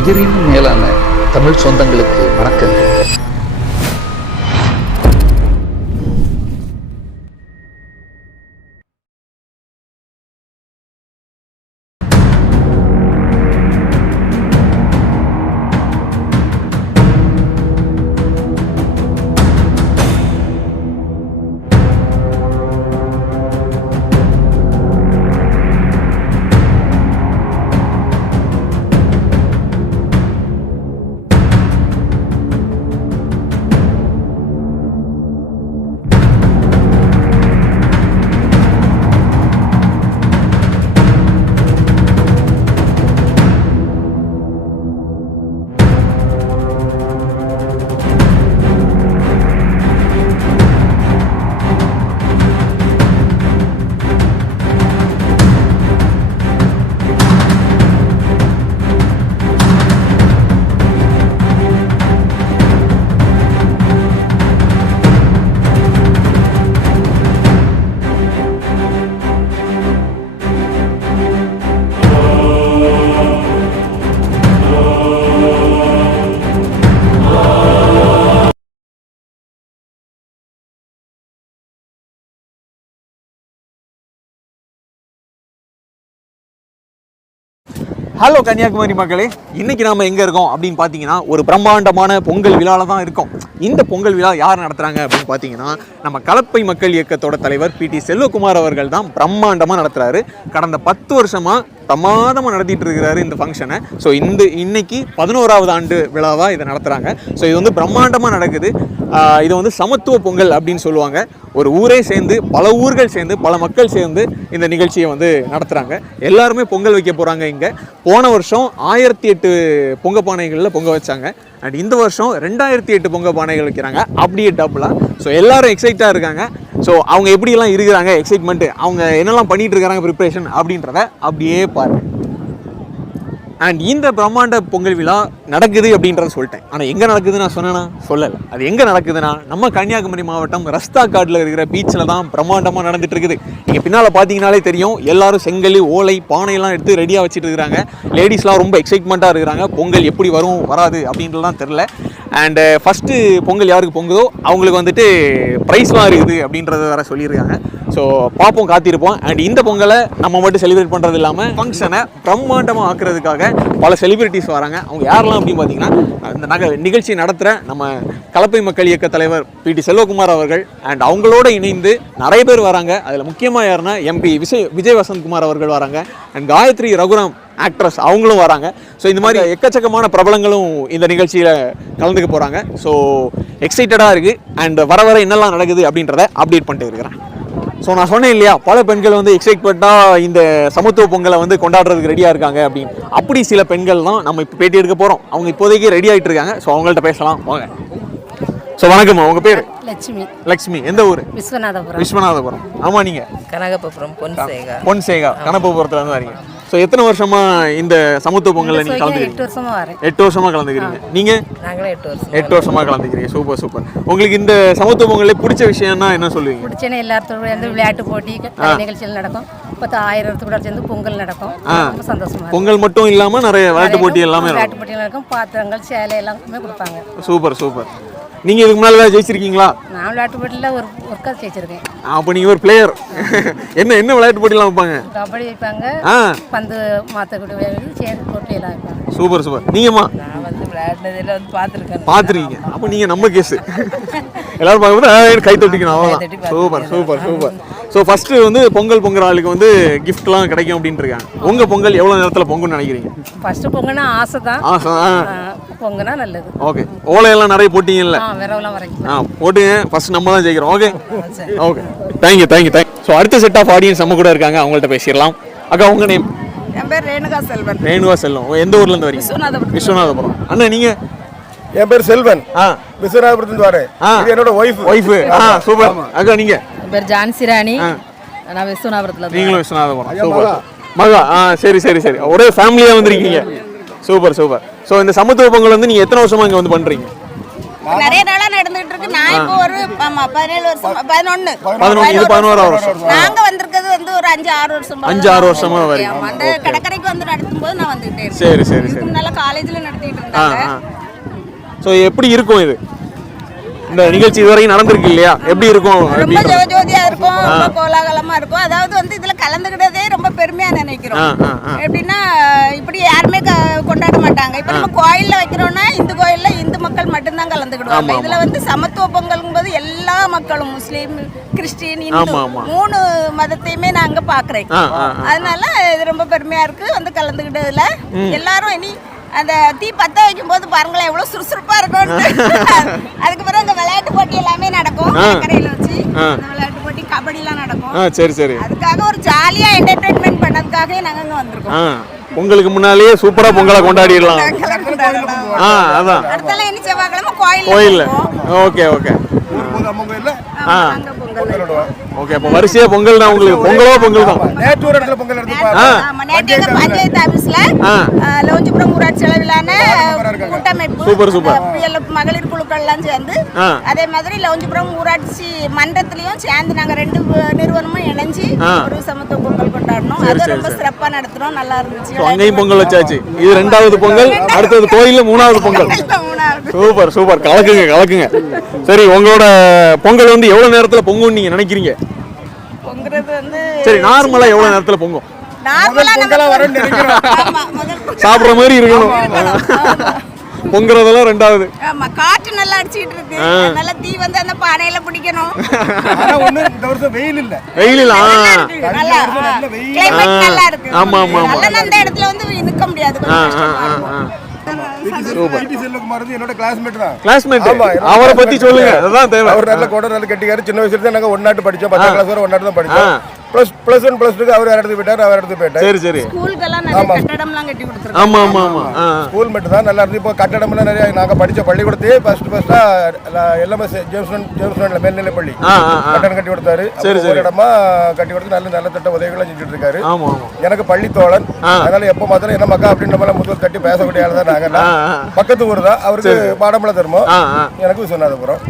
உயிரினும் மேலான தமிழ் சொந்தங்களுக்கு வணக்கங்கள். ஹலோ கன்னியாகுமரி மக்களே, இன்னைக்கு நாம எங்க இருக்கோம் அப்படின்னு பார்த்தீங்கன்னா ஒரு பிரம்மாண்டமான பொங்கல் விழால தான் இருக்கோம். இந்த பொங்கல் விழா யார் நடத்துறாங்க அப்படின்னு பார்த்தீங்கன்னா நம்ம கலப்பை மக்கள் இயக்கத்தோட தலைவர் பிடி செல்வகுமார் அவர்கள் தான் பிரம்மாண்டமாக நடத்துறாரு. கடந்த 10 வருஷமா பிரமாதமாக நடத்திட்டு இருக்கிறாரு இந்த ஃபங்க்ஷனை. ஸோ இன்னைக்கு 11வது ஆண்டு விழாவாக இதை நடத்துகிறாங்க. ஸோ இது வந்து பிரம்மாண்டமாக நடக்குது. இதை வந்து சமத்துவ பொங்கல் அப்படின்னு சொல்லுவாங்க. ஒரு ஊரே சேர்ந்து, பல ஊர்கள் சேர்ந்து, பல மக்கள் சேர்ந்து இந்த நிகழ்ச்சியை வந்து நடத்துகிறாங்க. எல்லாருமே பொங்கல் வைக்க போகிறாங்க. இங்கே போன வருஷம் 1008 பொங்க பானைகளில் பொங்க வச்சாங்க. அண்ட் இந்த வருஷம் 2008 பொங்க பானைகள் வைக்கிறாங்க, அப்படியே டபுளாக. ஸோ எல்லாரும் எக்ஸைட்டாக இருக்காங்க. ஸோ அவங்க எப்படியெல்லாம் இருக்கிறாங்க, எக்ஸைட்மெண்ட்டு, அவங்க என்னெல்லாம் பண்ணிகிட்டு இருக்காங்க ப்ரிப்ரேஷன் அப்படின்றத அப்படியே பாருங்கள். அண்ட் இந்த பிரம்மாண்ட பொங்கல் விழா நடக்குது அப்படின்றத சொல்லிட்டேன். ஆனால் எங்கே நடக்குதுன்னு நான் சொன்னேன்னா சொல்லலை. அது எங்கே நடக்குதுன்னா நம்ம கன்னியாகுமரி மாவட்டம் ரஸ்தா காட்டில் இருக்கிற பீச்சில் தான் பிரம்மாண்டமாக நடந்துட்டு இருக்குது. நீங்கள் பின்னால் பார்த்தீங்கனாலே தெரியும், எல்லாரும் செங்கல், ஓலை, பானையெல்லாம் எடுத்து ரெடியாக வச்சுட்டு இருக்கிறாங்க. லேடிஸ்லாம் ரொம்ப எக்ஸைட்மெண்ட்டாக இருக்கிறாங்க. பொங்கல் எப்படி வரும் வராது அப்படின்றலாம் தெரில. அண்டு ஃபஸ்ட்டு பொங்கல் யாருக்கு பொங்குதோ அவங்களுக்கு வந்துட்டு ப்ரைஸ்லாம் இருக்குது அப்படின்றத வேறு சொல்லியிருக்காங்க. ஸோ பார்ப்போம், காத்திருப்போம். அண்ட் இந்த பொங்கலை நம்ம மட்டும் செலிப்ரேட் பண்ணுறது இல்லாமல் ஃபங்க்ஷனை பிரம்மாண்டமாக ஆக்குறதுக்காக பல செலிபிரிட்டிஸ் வராங்க. அவங்க யாரெல்லாம் அப்படின்னு பார்த்தீங்கன்னா, இந்த நிகழ்ச்சி நடத்துகிற நம்ம கலப்பை மக்கள் இயக்க தலைவர் பிடி செல்வகுமார் அவர்கள் அண்ட் அவங்களோட இணைந்து நிறைய பேர் வராங்க. அதில் முக்கியமாக யாருன்னா எம்பி விஜய் வசந்த்குமார் அவர்கள் வராங்க. அண்ட் காயத்ரி ரகுராம் ஆக்ட்ரஸ் அவங்களும் வராங்க. ஸோ இந்த மாதிரி எக்கச்சக்கமான பிரபலங்களும் இந்த நிகழ்ச்சியில் கலந்துக்க போகிறாங்க. ஸோ எக்ஸைட்டடாக இருக்குது. அண்ட் வர வர என்னெல்லாம் நடக்குது அப்படின்றத அப்டேட் பண்ணிட்டு இருக்கிறேன். ஸோ நான் சொன்னேன் இல்லையா, பல பெண்கள் வந்து எக்ஸைட்மெண்ட்டாக இந்த சமத்துவ பொங்கலை வந்து கொண்டாடுறதுக்கு ரெடியாக இருக்காங்க அப்படின்னு. அப்படி சில பெண்கள் தான் நம்ம இப்போ பேட்டி எடுக்க போகிறோம். அவங்க இப்போதைக்கு ரெடி ஆகிட்டு இருக்காங்க. ஸோ அவங்கள்ட்ட பேசலாம் வாங்க. ஸோ வணக்கம்மா, உங்கள் பேர்? லட்சுமி. எந்த ஊர்? விஸ்வநாதபுரம். ஆமாம், நீங்கள்? கனகபுரம். பொன்சேகா கனகபுரத்துல இருந்து வரீங்க. ஸோ எத்தனை வருஷமா இந்த சமத்துவ பொங்கலில் நீங்கள் கலந்துக்கிறீங்க? 8 வருஷமா கலந்துக்கிறீங்க. நீங்கள்? 8 வருஷமா கலந்துக்கிறீங்க. சூப்பர். உங்களுக்கு இந்த சமத்துவ பொங்கலில் பிடிச்ச விஷயம்னா என்ன சொல்லுவீங்க? பிடிச்சேன்னா எல்லாத்தோட வந்து விளையாட்டு போட்டி நிகழ்ச்சிகள் நடக்கும். 10,000 கூட சேர்ந்து பொங்கல் நடக்கும். ரொம்ப சந்தோஷமா. பொங்கல் மட்டும் இல்லாமல் நிறைய விளையாட்டு போட்டி எல்லாமே நடக்கும். பாத்திரங்கள், சேலை எல்லாமே கொடுப்பாங்க. சூப்பர். நீங்கள் இதுக்கு முன்னாடி ஏதாவது ஜெயிச்சிருக்கீங்களா? நான் விளையாட்டு போட்டியில் ஒரு ஒர்க்காக ஜெயிச்சிருக்கேன். அப்போ நீங்கள் ஒரு பிளேயர். என்ன விளையாட்டு போட்டிலாம் வைப்பாங்க? கபடி வைப்பாங்க, பந்து மாற்றக்கூடிய சேர் போட்டி எல்லாம் வைப்பாங்க. சூப்பர். நீங்கம்மா? நான் வந்து விளையாடுனதில் வந்து பார்த்துருக்கீங்க. அப்போ நீங்கள் நம்ம கேஸு. எல்லாரும் பார்க்கும்போது கை தட்டிக்கணும், அவ்வளோதான். சூப்பர். ஸோ ஃபஸ்ட்டு வந்து பொங்கல் பொங்குற ஆளுக்கு வந்து கிஃப்ட்லாம் கிடைக்கும் அப்படின்ட்டு இருக்காங்க. உங்கள் பொங்கல் எவ்வளோ நேரத்தில் பொங்குன்னு நினைக்கிறீங்க? ஃபஸ்ட்டு பொங்கல்னா ஆசை தான். பொங்குனா நல்லது. ஓகே. ஓலையெல்லாம் நிறைய போட்டிங்கல்ல? விரவெல்லாம் வரைக்கும் போட்டுங்க. ஃபஸ்ட் நம்ம தான் ஜெயிக்கிறோம். ஓகே. தேங்க்யூ. ஸோ அடுத்த செட் ஆஃப் ஆடியன்ஸ் நம்ம கூட இருக்காங்க, அவங்கள்ட்ட பேசிடலாம். அக்கா, உங்கள் நேம்? என் பேர் ரேணுகா செல்வன். எந்த ஊர்லேருந்து வரீங்க? விஸ்வநாதபுரம். அண்ணா, நீங்கள்? என் பேர் செல்வன். விஸ்வநாதபுரத்துலேருந்து வரேன். என்னோட ஒய்ஃப். சூப்பர். அக்கா, நீங்கள்? என் பேர் ஜான்சி ராணி. நான் விஸ்வநாதபுரத்தில். நீங்களும் விஸ்வநாதபுரம். சூப்பர். மகா. சரி. ஒரே ஃபேமிலியாக வந்திருக்கீங்க. சூப்பர். ஸோ இந்த சமத்துவ பொங்கல் வந்து நீங்கள் எத்தனை வருஷமா இங்கே வந்து பண்ணுறீங்க? நிறைய நாளா நடந்துட்டு இருக்கு. நான் இப்போ ஒரு 17 வருஷம் 11 11 வருஷம். நாங்க வந்திருக்கிறது வந்து ஒரு 5-6 வருஷம் 5-6 வருஷமா வரீங்க. ஆமா, அந்த கடற்கரைக்கு வந்து நடத்தும் போது நான் வந்துட்டே இருக்கேன். சரி சரி சரி. இதுக்கு முன்னால காலேஜ்ல நடத்திட்டு இருந்தாங்க. ஸோ எப்படி இருக்கும் இது இந்த நிகழ்ச்சி இதுவரைக்கும் நடந்திருக்கு இல்லையா, எப்படி இருக்கும்? ரொம்ப ஜோதியா இருக்கும், ரொம்ப கோலாகலமா இருக்கும். அதாவது வந்து இதுல கலந்துக்கிட்டதே ரொம்ப பெருமையா நினைக்கிறோம். எப்படின்னா இப்படி யாருமே கொண்டாட மாட்டாங்க. இப்ப நம்ம கோயில்ல வைக்கிறோம்னா இந்து கோயில்ல இந்து மக்கள் மட்டும்தான் கலந்துக்கிடுவாங்க. இதுல வந்து சமத்துவ பொங்கல்ங்கும் போது எல்லா மக்களும் முஸ்லீம், கிறிஸ்டின், இந்து 3 மதத்தையுமே நான் அங்க பாக்குறேன். அதனால இது ரொம்ப பெருமையா இருக்கு வந்து கலந்துக்கிட்டதுல. எல்லாரும் இனி அந்த தீ பத்த வைக்கும் போது பாருங்களேன் எவ்வளவு சுறுசுறுப்பா இருக்கும். அதுக்கு பிறகு அங்க விளையாட்டு போட்டி எல்லாமே நடக்கும் கரையில வச்சு. விளையாட்டு போட்டி, கபடி எல்லாம் நடக்கும். சரி சரி. அதுக்காக ஒரு ஜாலியா என்டர்டைன்மெண்ட் பண்ணதுக்காக நாங்க இங்க வந்திருக்கோம். பொங்கலுக்கு முன்னாலேயே சூப்பரா பொங்கலை கொண்டாடிடலாம். அதான் அடுத்தால இனி செவ்வாய்க்கிழமை கோயில்ல. Okay okay okay. அப்ப வரிசையா பொங்கல் தான் உங்களுக்கு. பொங்கல் தான். நேற்று ஒரு இடத்துல பொங்கல் எடுத்து பஞ்சாயத்து ஆபீஸ்ல லோஞ்சிபுரம் ஊராட்சி அளவிலான கூட்டமைப்பு சூப்பர் சூப்பர் மகளிர் குழுக்கள் எல்லாம் சேர்ந்து, அதே மாதிரி லோஞ்சிபுரம் ஊராட்சி மன்றத்திலயும் சேர்ந்து நாங்க 2 நிறுவனமும் இணைஞ்சு ஒரு சமத்துவ பொங்கல் கொண்டாடணும். அது ரொம்ப சிறப்பா நடத்துறோம். நல்லா இருந்துச்சு. அங்கேயும் பொங்கல் வச்சாச்சு. இது 2வது பொங்கல், அடுத்தது கோயில்ல 3வது பொங்கல். Super super. கலக்குங்க கலக்குங்க. சரி, உங்களோட பொங்கல் வந்து எவ்வளவு நேரத்துல பொங்கும் நீங்க நினைக்கிறீங்க? பொங்குறது வந்து சரி, நார்மலா எவ்வளவு நேரத்துல பொங்கும்? சாப்பிடுற மாதிரி இருக்கணும். பொங்குறதெல்லாம் 2வது. ஆமா, காற்று நல்லா அடிச்சிட்டு இருக்கு. நல்ல தீ வந்து அந்த பானையில பிடிக்கணும். ஆனா ஒண்ணு இந்த வருஷம் வெயில் இல்ல. வெயில் இல்ல. நல்லா கிளைமேட் நல்லா இருக்கு. ஆமா ஆமா. நல்ல அந்த இடத்துல வந்து நிக்க முடியாது. என்னோட கிளாஸ்மேட் தான். கிளாஸ்மேட். அவரை பத்தி சொல்லுங்க. அதான் தேவை. அவர் நல்ல கோட நல்ல கெட்டிக்காரு. சின்ன வயசுல தான் நாங்க ஒண்ணாட்டு படிச்சோம். 10ஆம் கிளாஸ் வரை ஒண்ணாட்டு தான் படிச்சோம். +1 +2 அவர் இடத்துக்கு போயிட்டார், அவர் இடத்துக்கு போயிட்டார். சரி சரி. ஸ்கூலுக்கெல்லாம் நிறைய கட்டடம்லாம் கட்டி கொடுத்துருக்காங்க. ஆமா ஆமா ஆமா. ஸ்கூல் மட்டும் தான் நல்லா இருந்து. இப்போ கட்டடம்லாம் நிறைய நாங்க படிச்ச பள்ளிக்கூடத்தையே ஃபர்ஸ்டா LMS ஜேம்ஸ்டன்ல மேல்நிலை பள்ளி கட்டடம் கட்டி கொடுத்தாரு. ஒரு இடமா கட்டி கொடுத்து நல்ல திட்ட உதவிகளை செஞ்சுட்டு இருக்காரு. எனக்கு பள்ளி தோழன். அதனால எப்ப மாத்திரம் என்ன மக்கா அப்படின்னு நம்மள முதல் கட்டி பேசக்கூடிய ஆள் தான் நாங்க. பக்கத்து ஊர் தான். அவருக்கு பாடமலை தருமம், எனக்கு விஸ்வநாதபுரம்.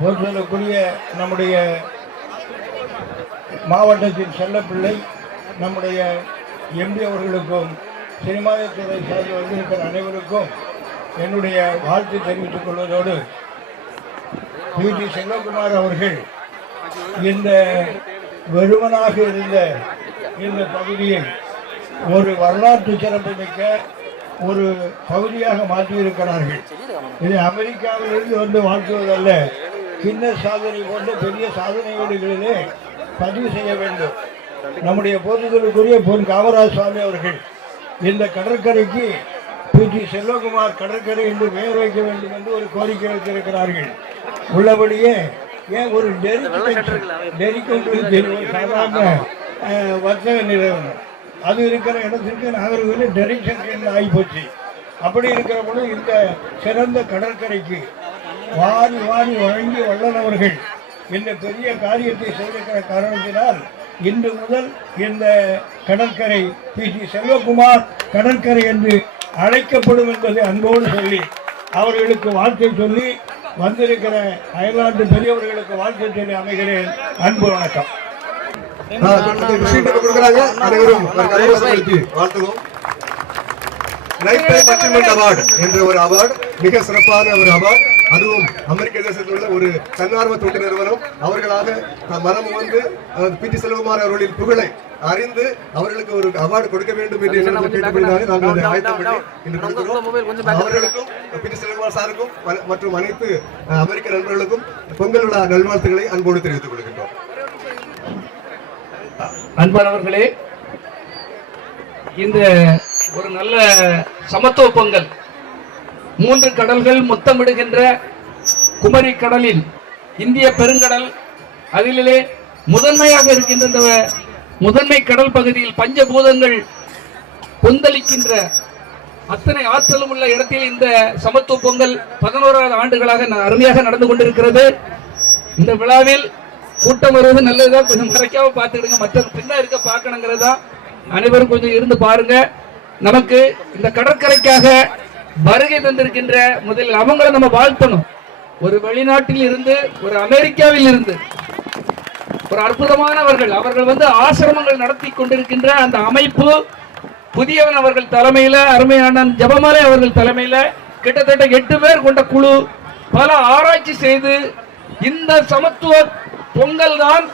போற்றுதலுக்குரிய நம்முடைய மாவட்டத்தின் செல்லப்பிள்ளை நம்முடைய எம்பி அவர்களுக்கும் சினிமாத்துறை சார்ந்து வந்திருக்கிற அனைவருக்கும் என்னுடைய வாழ்த்து தெரிவித்துக் கொள்வதோடு பி.டி. செல்வகுமார் அவர்கள் இந்த வெறுமனாக இருந்த இந்த பகுதியை ஒரு வரலாற்று சிறப்புமிக்க ஒரு பகுதியாக மாற்றியிருக்கிறார்கள். இது அமெரிக்காவிலிருந்து வந்து வாழ்த்துவதல்ல, கின்னஸ் சாதனை போன்ற பெரிய சாதனைகளிலே பதிவு செய்ய வேண்டும். நம்முடைய போற்றுதலுக்குரிய பொன் காமராஜ் சுவாமி அவர்கள் இந்த கடற்கரைக்கு பி.டி. செல்வகுமார் கடற்கரை என்று பெயர் வைக்க வேண்டும் என்று ஒரு கோரிக்கை வைத்திருக்கிறார்கள். உள்ளபடியே ஏன் ஒரு டெரிக்கொண்டு சாதாரண வர்த்தக நிறுவனம் அது இருக்கிற இடத்திற்கு நாகர்கோவில் டெரிக்ஷன் ஆகிப்போச்சு. அப்படி இருக்கிற பொழுது இந்த சிறந்த கடற்கரைக்கு வாரி வாரி வழங்கி வல்லனவர்கள் இந்த பெரிய காரியத்தை செய்திருக்கிற காரணத்தினால் இன்று முதல் இந்த கடற்கரை பி.டி. செல்வகுமார் கடற்கரை என்று அழைக்கப்படும் என்பதை அன்போடு சொல்லி அவர்களுக்கு வாழ்த்தை சொல்லி வந்திருக்கிற அயல்நாட்டு பெரியவர்களுக்கு வாழ்த்தை சொல்லி அமைகிறேன். அன்பு வணக்கம். லைஃப் டைம் அச்சீவ்மெண்ட் அவார்டு என்ற ஒரு அவார்டு, மிக சிறப்பான ஒரு அவார்டு. அதுவும் அமெரிக்க தேசத்தில் உள்ள ஒரு தன்னார்வ தொண்டு நிறுவனம் அவர்களாக மனம் வந்து பி.டி. செல்வகுமார் அவர்களின் புகழை அறிந்து அவர்களுக்கு ஒரு அவார்டு கொடுக்க வேண்டும் என்று கேட்டுக்கொண்டாலே நாங்கள் அதை ஆயத்தம் பண்ணி இன்று கொடுக்கிறோம். அவர்களுக்கும் பி.டி. செல்வகுமார் சாருக்கும் மற்றும் அனைத்து அமெரிக்க நண்பர்களுக்கும் பொங்கல் விழா நல்வாழ்த்துக்களை அன்போடு தெரிவித்துக் கொள்கின்றோம். அன்பானவர்களே, இந்த ஒரு நல்ல சமத்துவ பொங்கல், 3 கடல்கள் முத்தமிடுகின்ற குமரி கடலில் இந்திய பெருங்கடல், அதிலே முதன்மையாக இருக்கின்ற இந்த முதன்மை கடல் பகுதியில் பஞ்சபூதங்கள் கொந்தளிக்கின்ற அத்தனை ஆற்றலும் உள்ள இடத்தில் இந்த சமத்துவ பொங்கல் 11வது ஆண்டுகளாக அருமையாக நடந்து கொண்டிருக்கிறது. இந்த விழாவில் கூட்டம் வருவது நல்லதுதான், கொஞ்சம் மறைக்காம பார்த்துக்கிடுங்க, மற்ற பின்னா இருக்க பார்க்கணுங்கிறதா. அனைவரும் கொஞ்சம் இருந்து பாருங்க. நமக்கு இந்த கடற்கரைக்காக வருகை தந்திருக்கின்ற முதலில் அவங்களை நம்ம வாழ்த்தணும். ஒரு வெளிநாட்டில் இருந்து, ஒரு அமெரிக்காவில் இருந்து ஒரு அற்புதமானவர்கள், அவர்கள் வந்து ஆசிரமங்கள் நடத்தி கொண்டிருக்கின்ற அந்த அமைப்பு, புதியவன் அவர்கள் தலைமையில, அருமையான ஜபமாலை அவர்கள் தலைமையில கிட்டத்தட்ட 8 பேர் கொண்ட குழு பல ஆராய்ச்சி செய்து இந்த சமத்துவ பொங்கல் தான்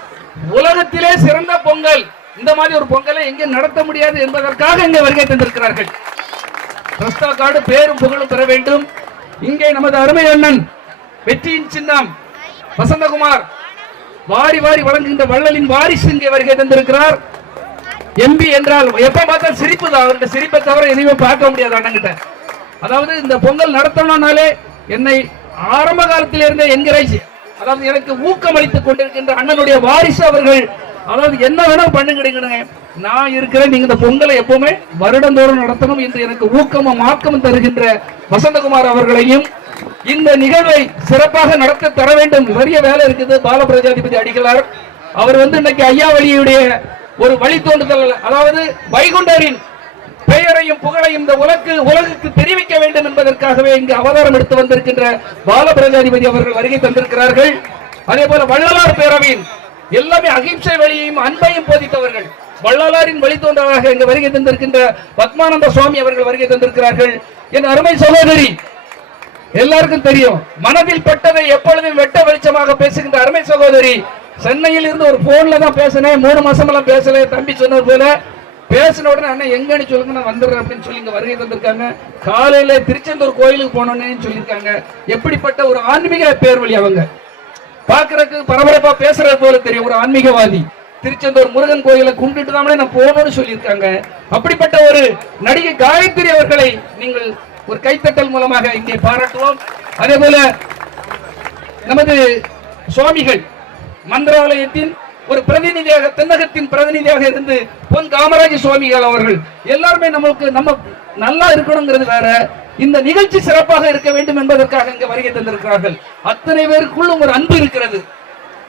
உலகத்திலே சிறந்த பொங்கல், இந்த மாதிரி ஒரு பொங்கலை எங்கே நடத்த முடியாது என்பதற்காக இங்கே வருகை தந்திருக்கிறார்கள். ரஸ்தா காடு பேரும் புகழும் பெற வேண்டும். இங்கே நமது அருமை அண்ணன் வெற்றியின் சின்னம் வசந்தகுமார் வாரி வாரி வழங்குகின்ற வள்ளலின் வாரிசு இங்கே வருகை தந்திருக்கிறார். எம்பி என்றால் எப்ப பார்த்தால் சிரிப்பு தான், அவருடைய சிரிப்பை தவிர எதுவுமே பார்க்க முடியாது அண்ணன்கிட்ட. அதாவது இந்த பொங்கல் நடத்தணும்னாலே என்னை ஆரம்ப காலத்திலிருந்தே என்கரேஜ், அதாவது எனக்கு ஊக்கமளித்துக் கொண்டிருக்கின்ற அண்ணனுடைய வாரிசு அவர்கள், அதாவது என்ன வேணா பண்ணுங்க, நான் இருக்கிறேன், நீங்க இந்த பொங்கலை எப்பவுமே வருடந்தோறும் நடத்தணும் என்று எனக்கு ஊக்கமும் ஆக்கமும் தருகின்ற வசந்தகுமார் அவர்களையும் இந்த நிகழ்வை சிறப்பாக நடத்த தர வேண்டும். நிறைய வேலை இருக்குது. பாலபிரஜாதிபதி அடிகளார் அவர் வந்து இன்னைக்கு ஐயாவளியுடைய ஒரு வழித்தோண்டுதல், அதாவது வைகுண்டரின் பெயரையும் புகழையும் இந்த உலகுக்கு தெரிவிக்க வேண்டும் என்பதற்காகவே இங்கு அவதாரம் எடுத்து வந்திருக்கின்ற பாலபிரஜாதிபதி அவர்கள் வருகை தந்திருக்கிறார்கள். அதே போல வள்ளலார் பேரவையின் எல்லாமே அகிம்சை வழியையும் அன்பையும் போதித்தவர்கள், வள்ளலாரின் வழித்தோன்றலாக இங்கு வருகை தந்திருக்கின்ற பத்மானந்த சுவாமி அவர்கள் வருகை தந்திருக்கிறார்கள். என் அருமை சகோதரி, எல்லாருக்கும் தெரியும், மனதில் பட்டதை எப்பொழுதும் வெட்ட வெளிச்சமாக பேசுகின்ற அருமை சகோதரி, சென்னையில் இருந்து ஒரு போன்ல தான் பேசினேன், 3 மாசம் எல்லாம் பேசல. தம்பி சொன்னது போல பேசின உடனே அண்ணன் எங்கன்னு சொல்லுங்க, நான் வந்துடுறேன் அப்படின்னு சொல்லி இங்க வருகை தந்திருக்காங்க. காலையில திருச்செந்தூர் கோயிலுக்கு போனோன்னு சொல்லியிருக்காங்க. எப்படிப்பட்ட ஒரு ஆன்மீக பேர்வழி, அவங்க பாக்குறதுக்கு பரபரப்பா பேசுறது போல தெரியும், ஒரு ஆன்மீகவாதி. திருச்செந்தூர் முருகன் கோயிலை கும்பிட்டு தான் நான் போகணும்னு சொல்லியிருக்காங்க. அப்படிப்பட்ட ஒரு நடிகை காயத்ரி அவர்களை நீங்கள் ஒரு கைத்தட்டல் மூலமாக இங்கே பாராட்டுவோம். அதே போல நமது சுவாமிகள் மந்திராலயத்தின் ஒரு பிரதிநிதியாக, தென்னகத்தின் பிரதிநிதியாக இருந்து பொன் காமராஜ் சுவாமிகள் அவர்கள், எல்லாருமே நம்ம நல்லா இருக்கணுங்கிறது வேற, இந்த நிகழ்ச்சி சிறப்பாக இருக்க வேண்டும் என்பதற்காக இங்க வருகை தந்திருக்கிறார்கள். அத்தனை பேருக்குள்ளும் ஒரு அன்பு இருக்கிறது.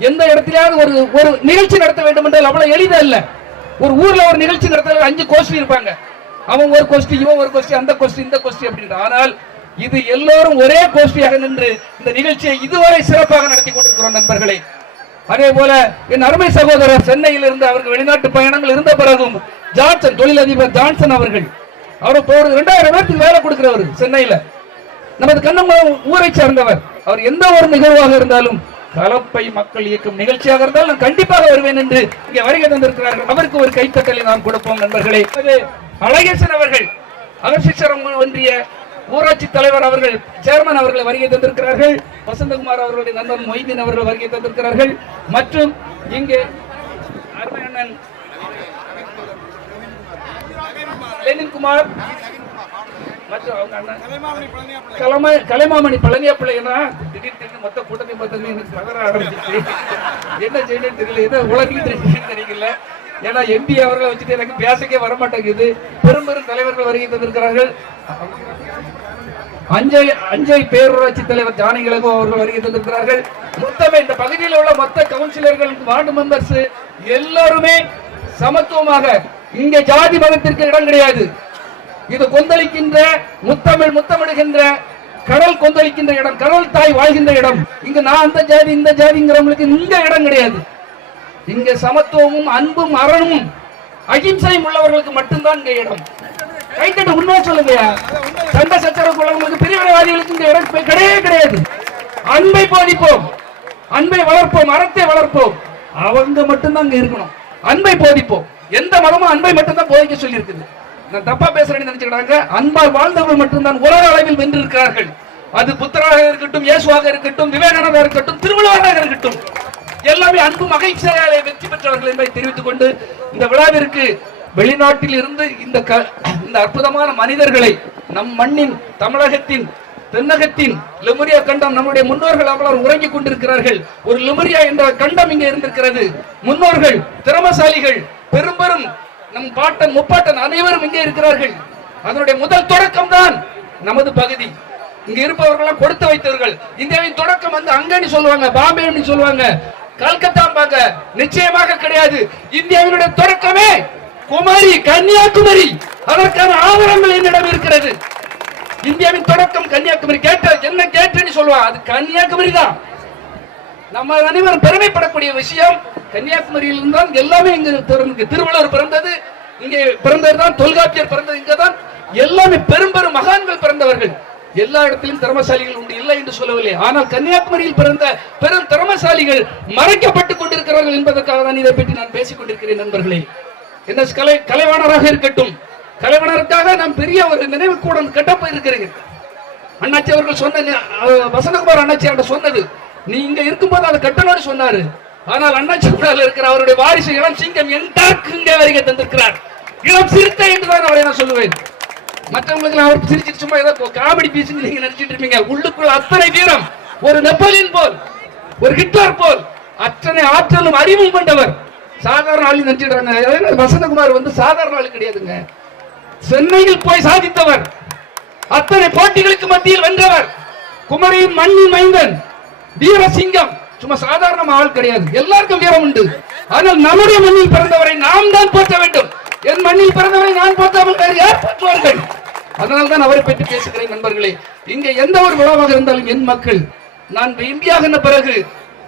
எந்த இடத்திலாவது ஒரு நிகழ்ச்சி நடத்த வேண்டும் என்றால் அவ்வளவு எளிதா இல்ல. ஒரு ஊர்ல ஒரு நிகழ்ச்சி நடத்த 5 கோஷ்டி இருப்பாங்க, அவன் ஒரு கோஷ்டி, இவன் ஒரு கோஷ்டி, அந்த கோஷ்டி, இந்த கோஷ்டி அப்படின்ற. ஆனால் இது எல்லோரும் ஒரே கோஷ்டியாக நின்று இந்த நிகழ்ச்சியை இதுவரை சிறப்பாக நடத்தி கொண்டிருக்கிறோம் நண்பர்களே. அதே போல என் அருமை சகோதரர் சென்னையில் இருந்து அவர்கள் வெளிநாட்டு பயணங்கள் இருந்த பிறகும் ஜான்சன் தொழிலதிபர் ஜான்சன் அவர்கள் அவர் 2000 பேருக்கு வேலை கொடுக்கிறவர் சென்னையில, நமது கண்ணங்குளம் ஊரை சார்ந்தவர். அவர் எந்த ஒரு நிகழ்வாக இருந்தாலும் கலப்பை மக்கள் இயக்கும் நிகழ்ச்சியாக இருந்தால் நான் கண்டிப்பாக வருவேன் என்று இங்கே வருகை தந்திருக்கிறார்கள். அவருக்கு ஒரு கைத்தட்டலை நாம் கொடுப்போம் நண்பர்களே. அழகேசன் அவர்கள் அகசிச்சரம் ஒன்றிய ஊராட்சி தலைவர் அவர்கள் சேர்மன் அவர்களை வருகை தந்திருக்கிறார்கள். வசந்தகுமார் அவர்களுடைய நண்பன் மொய்தீன் அவர்கள் வருகை தந்திருக்கிறார்கள். மற்றும் இங்கே அருமை அண்ணன் லெனின்குமார் மற்றும் அவங்க அண்ணன் கலைமாமணி பழனியா பிள்ளைன்னா திடீர்னு மொத்த கூட்டத்தையும் பார்த்தது எனக்கு தகர ஆரம்பிச்சிச்சு. என்ன செய்யணும்னு தெரியல, என்ன உலகிட்டு இருக்குன்னு தெரியல. ஏன்னா எம்பி அவர்களை வச்சுட்டு எனக்கு பேசக்கே வரமாட்டேங்குது. பெரும் பெரும் தலைவர்கள் வருகை தந்திருக்கிறார்கள். அஞ்சை பேரூராட்சி தலைவர் ஜானகிழகு அவர்கள் வருகை தந்திருக்கிறார்கள். மொத்தமே இந்த பகுதியில் உள்ள மொத்த கவுன்சிலர்கள், வார்டு மெம்பர்ஸ் எல்லாருமே சமத்துவமாக, இங்கே ஜாதி மதத்திற்கு இடம் கிடையாது. இது கொந்தளிக்கின்ற முத்தமிழ் முத்தமிடுகின்ற கடல் கொந்தளிக்கின்ற இடம், கடல் தாய் வாழ்கின்ற இடம். இங்க நான் அந்த ஜாதி இந்த ஜாதிங்கிறவங்களுக்கு இங்க இடம் கிடையாது. இங்க சமத்துவமும் அன்பும் அறனும் அகிம்சையும் உள்ளவர்களுக்கு மட்டும்தான் இங்க இடம். கைத்தட்டு உண்மையா சொல்லுங்கயா. சண்டை சச்சரவு உள்ளவங்களுக்கு, பிரிவினைவாதிகளுக்கு இங்க இடம் கிடையவே கிடையாது. அன்பை போதிப்போம், அன்பை வளர்ப்போம், அறத்தை வளர்ப்போம். அவங்க மட்டும்தான் இங்க இருக்கணும். அன்பை போதிப்போம். எந்த மதமும் அன்பை மட்டும்தான் போதிக்க சொல்லி இருக்குது. நான் தப்பா பேசுறேன்னு நினைச்சுக்கிறாங்க. அன்பால் வாழ்ந்தவர்கள் மட்டும்தான் உலக அளவில் வென்றிருக்கிறார்கள். அது புத்தராக இருக்கட்டும், இயேசுவாக இருக்கட்டும், விவேகானந்தா இருக்கட்டும், திருவள்ளுவராக இருக்கட்டும், எல்லாமே அன்பு மகிழ்ச்சியாலே வெற்றி பெற்றவர்கள் என்பதை தெரிவித்துக் கொண்டு இந்த விழாவிற்கு வெளிநாட்டில் இருந்து இந்த அற்புதமான மனிதர்களை நம் மண்ணின், தமிழகத்தின், தென்னகத்தின் லெமுரியா கண்டம், நம்முடைய முன்னோர்கள் அவ்வளவு உறங்கிக் கொண்டிருக்கிறார்கள். ஒரு லெமுரியா என்ற கண்டம் இங்கே இருந்திருக்கிறது. முன்னோர்கள், திறமசாலிகள், பெரும் நம் பாட்டன் முப்பாட்டன் அனைவரும் இங்கே இருக்கிறார்கள். அதனுடைய முதல் தொடக்கம் தான் நமது பகுதி. இங்க இருப்பவர்கள் கொடுத்து வைத்தவர்கள். இந்தியாவின் தொடக்கம் வந்து அங்கன்னு சொல்லுவாங்க, பாம்பே சொல்லுவாங்க, கல்கத்தா நிச்சயமாக கிடையாது. இந்தியாவினுடைய தொடக்கமே குமரி, கன்னியாகுமரி. அதற்கான ஆதாரங்கள் என்னிடம் இருக்கிறது. இந்தியாவின் தொடக்கம் கன்னியாகுமரி. என்ன கேட்டேன்னு சொல்லுவாங்க, அது கன்னியாகுமரி தான். நம்ம அனைவரும் பெருமைப்படக்கூடிய விஷயம், கன்னியாகுமரியில் இருந்தால் எல்லாமே இங்க திருவள்ளுவர் பிறந்தது, இங்கே பிறந்ததுதான், தொல்காப்பியர் பிறந்தது இங்கதான். எல்லாமே பெரும் மகான்கள் பிறந்தவர்கள். எல்லா இடத்திலும் திறமசாலிகள் உண்டு, இல்லை என்று சொல்லவில்லை. ஆனால் கன்னியாகுமரியில் பிறந்த பெரும் திறமசாலிகள் மறைக்கப்பட்டுக் கொண்டிருக்கிறார்கள் என்பதற்காக தான் இதை பற்றி நான் பேசிக் கொண்டிருக்கிறேன் நண்பர்களே. என்ன கலைவாணராக இருக்கட்டும், கலைவாணருக்காக நாம் பெரிய ஒரு நினைவு கூடம் கட்டப்ப இருக்கிறீர்கள். அண்ணாச்சி அவர்கள் சொன்ன, வசந்தகுமார் அண்ணாச்சி சொன்னது, நீ இங்க இருக்கும்போது அதை கட்டணும்னு சொன்னாரு. ஆனால் அண்ணாச்சி கூடால இருக்கிற அவருடைய வாரிசு இளம் சிங்கம் இங்கே வருகை தந்திருக்கிறார். இளம் சிறுத்தை என்றுதான் அவரை நான் சொல்லுவேன். மற்றவங்களுக்கு அவர் சிரிச்சிட்டு சும்மா ஏதோ காமெடி பீஸ் நீங்க நினைச்சிட்டு இருப்பீங்க. உள்ளுக்குள்ள அத்தனை வீரம், ஒரு நெப்போலியன் போல், ஒரு ஹிட்லர் போல் அத்தனை ஆற்றலும் அறிவும் கொண்டவர். சாதாரண ஆளு நினைச்சிடுறாங்க. வசந்தகுமார் வந்து சாதாரண ஆளு கிடையாதுங்க. சென்னையில் போய் சாதித்தவர், அத்தனை போட்டிகளுக்கு மத்தியில் வென்றவர், குமரியின் மண்ணின் மைந்தன், வீரசிங்கம். சும்மா சாதாரண ஆள் கிடையாது, எல்லாருக்கும் வீரம் உண்டு. ஆனால் நம்முடைய மண்ணில் பிறந்தவரை நாம் தான் போற்ற வேண்டும். என் மண்ணில் பிறந்தவரை நான் போற்றாமல் வேறு யார் போற்றுவார்கள்? அதனால்தான் அவரை பற்றி பேசுகிறேன் நண்பர்களே. இங்க எந்த ஒரு விழாவாக இருந்தாலும் என் மக்கள், நான் இந்தியாக பிறகு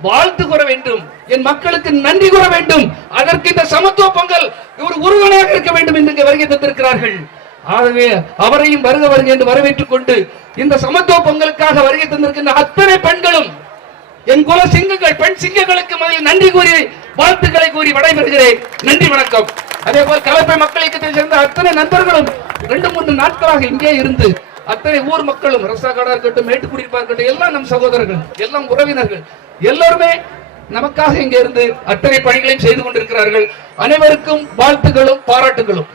வாழ்த்து கூற வேண்டும், என் மக்களுக்கு நன்றி கூற வேண்டும். அதற்கு இந்த சமத்துவ பொங்கல் ஒரு உறுதுணையாக இருக்க வேண்டும் என்று வருகை தந்திருக்கிறார்கள். ஆகவே அவரையும் வருக என்று வரவேற்றுக் கொண்டு இந்த சமத்துவ பொங்கலுக்காக வருகை தந்திருக்கின்ற அத்தனை பெண்களும், என் குல சிங்கங்கள், பெண் சிங்கங்களுக்கு முதலில் நன்றி கூறி வாழ்த்துக்களை கூறி விடைபெறுகிறேன். நன்றி, வணக்கம். அதே போல் கலப்பை மக்கள் இயக்கத்தை சேர்ந்த அத்தனை நண்பர்களும் 2-3 நாட்களாக இங்கே இருந்து அத்தனை ஊர் மக்களும், ரசாகாடா இருக்கட்டும், மேட்டுக்குடியிருப்பா இருக்கட்டும், எல்லாம் நம் சகோதரர்கள், எல்லாம் உறவினர்கள், எல்லாருமே நமக்காக இங்கே இருந்து அத்தனை பணிகளையும் செய்து கொண்டிருக்கிறார்கள். அனைவருக்கும் வாழ்த்துக்களும் பாராட்டுகளும்.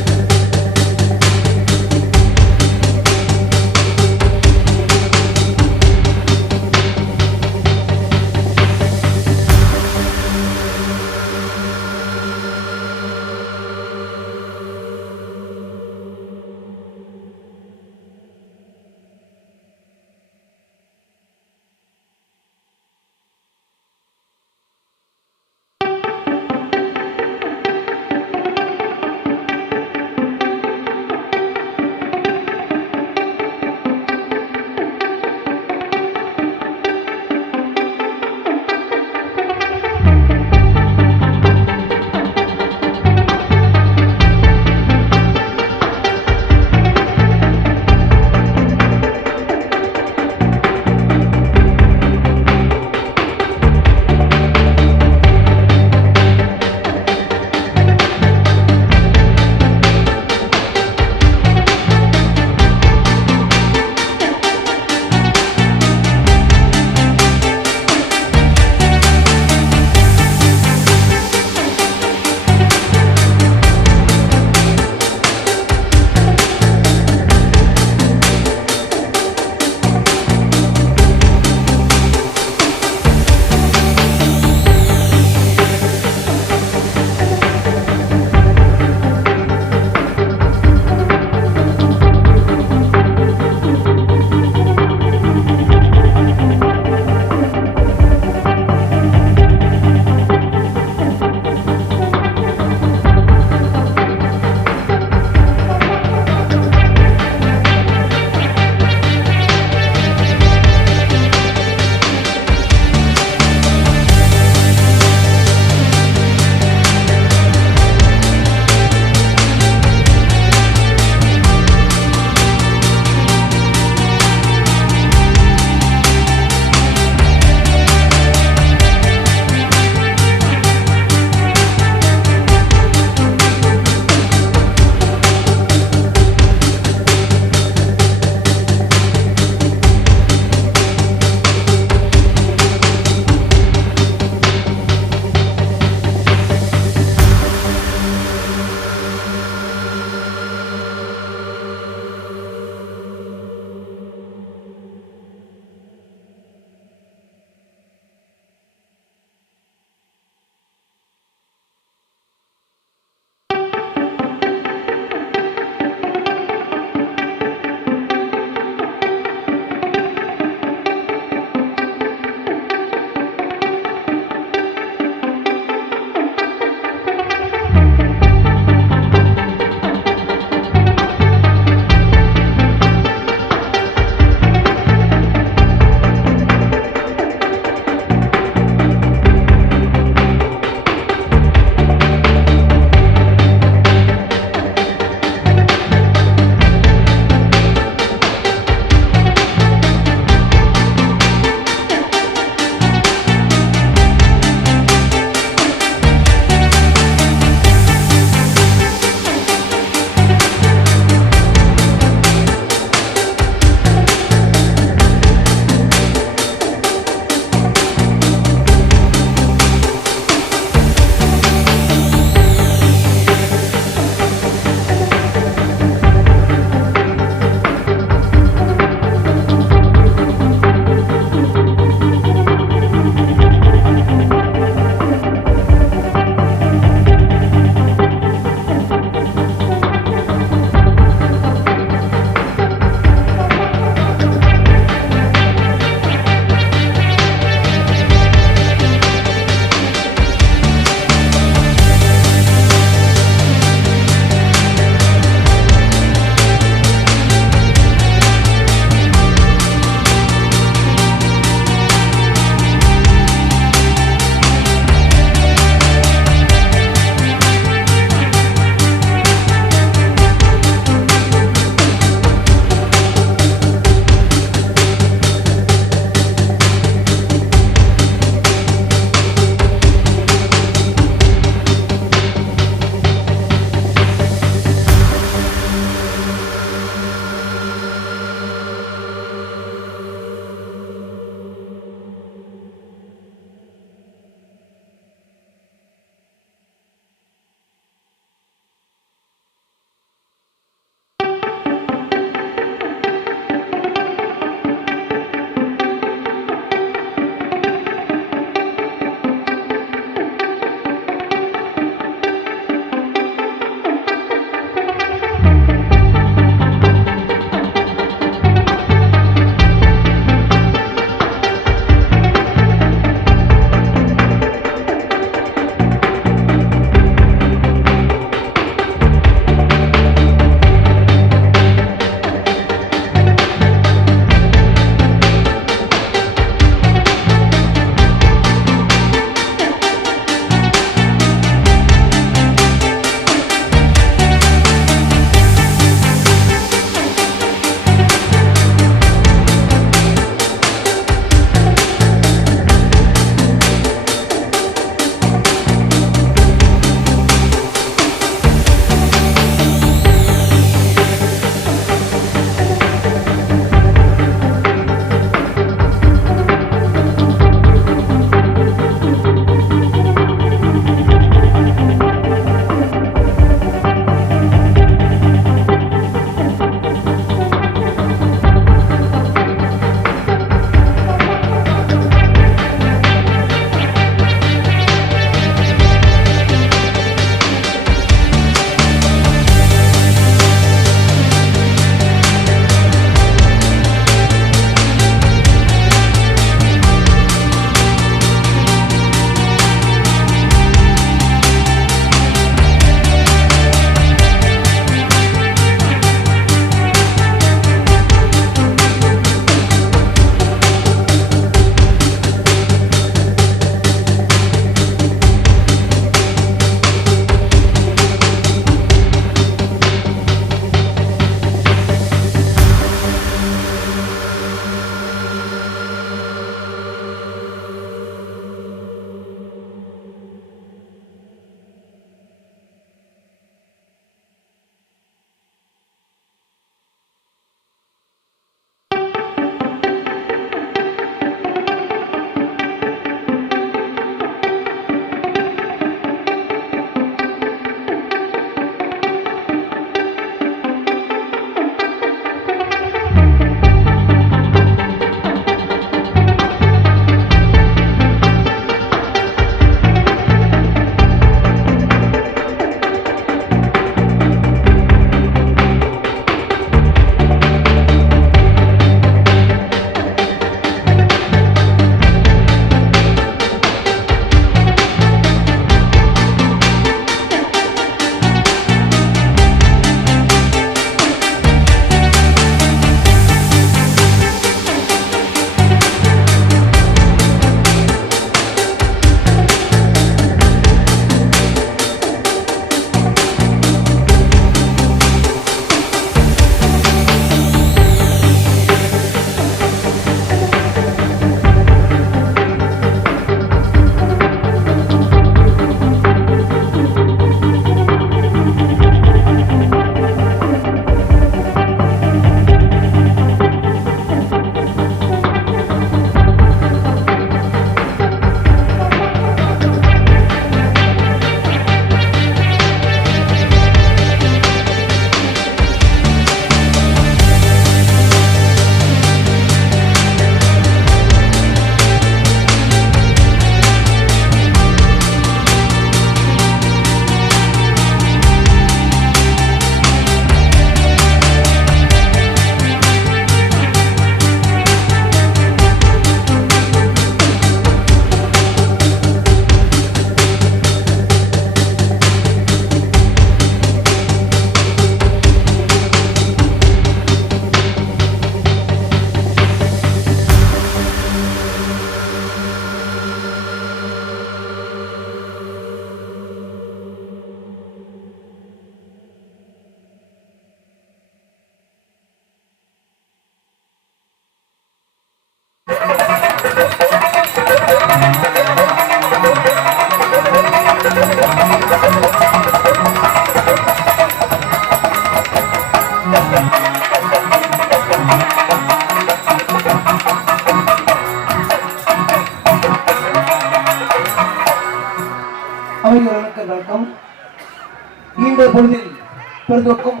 பிறந்தோக்கும்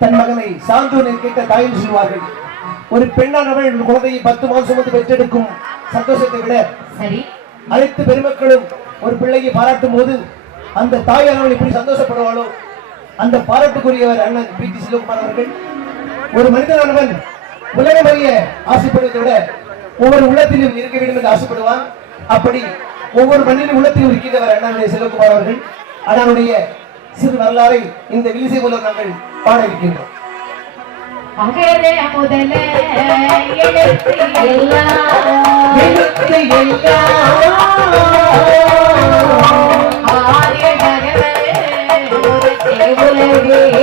தன் மகனை சான்றோனை கேட்ட தாயும் சொல்வார்கள். ஒரு பெண்ணானவள் குழந்தையை 10 மாதம் சுமந்து பெற்றெடுக்கும் சந்தோஷத்தை விட சரி அனைத்து பெருமக்களும் ஒரு பிள்ளையை பாராட்டும் போது அந்த தாயானவள் எப்படி சந்தோஷப்படுவாளோ அந்த பாராட்டுக்குரியவர் அண்ணன் பி.டி. செல்வகுமார் அவர்கள். ஒரு மனிதனானவன் உலகம் அறிய ஆசைப்படுவதை விட ஒவ்வொரு உள்ளத்திலும் இருக்க வேண்டும் என்று ஆசைப்படுவான். அப்படி ஒவ்வொரு மனிதனின் உள்ளத்திலும் இருக்கின்றவர் அண்ணனுடைய செல்வகுமார் அவர்கள். அண்ணனுடைய சிறு வரலாறை இந்த விழிசை மூலம் நாங்கள் பாட இருக்கின்றோம். அகர முதல எழுத்து எல்லாம் எழுத்து எல்லாம் ஆரிய பகவன் உலகே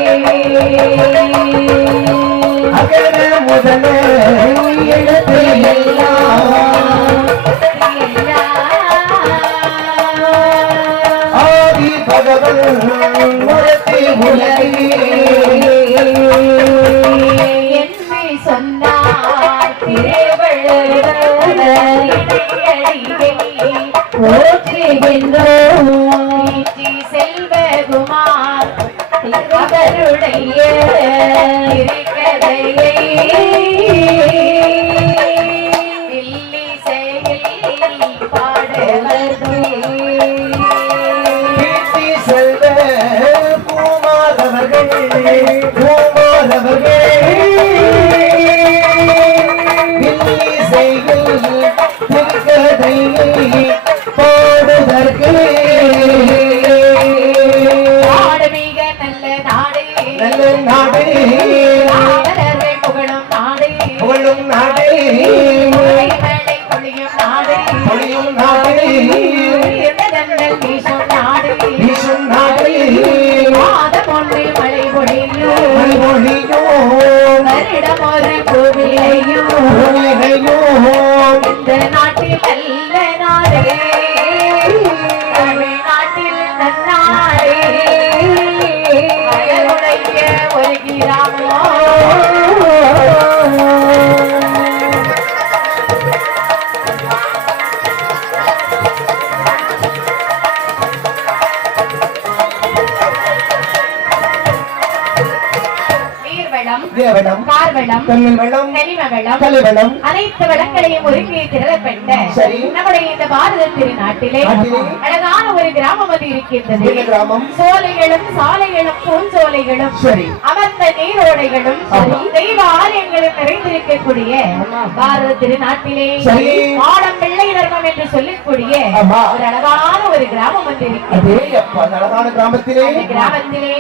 அகர முதல எழுத்து எல்லாம் ஆதி பகவன் உலகே சொன்னார் செல்வகுமார் அவருடைய கதையை தில்லி செயல் பாடுவதே செல்வகுமார் அவர்கள் புகழும் நாடே பொழியும் நாடே வீசும் நாடே மாதம் ஒன்று மழை பொழியும் வருடம் ஒரு பூமியையும் இந்த நாட்டில் நல்ல நாடே தமிழ்நாட்டில் நன்னாடே அழகுடைய ஒரு கிராமம். அனைத்து வளங்களையும் ஒருங்கே திரளப்பட்ட நம்முடைய இந்த பாரத திருநாட்டிலே அழகான ஒரு கிராமம் அது இருக்கின்றது. சோலைகளும் சாலைகளும் பூஞ்சோலைகளும் அமர்ந்த நீரோடைகளும் தெய்வ ஆலயங்களும் நிறைந்திருக்கக்கூடிய பாரத திருநாட்டிலே மாடம் பிள்ளை தர்மம் என்று சொல்லக்கூடிய ஒரு அழகான ஒரு கிராமம் வந்து இருக்கிறது. கிராமத்திலே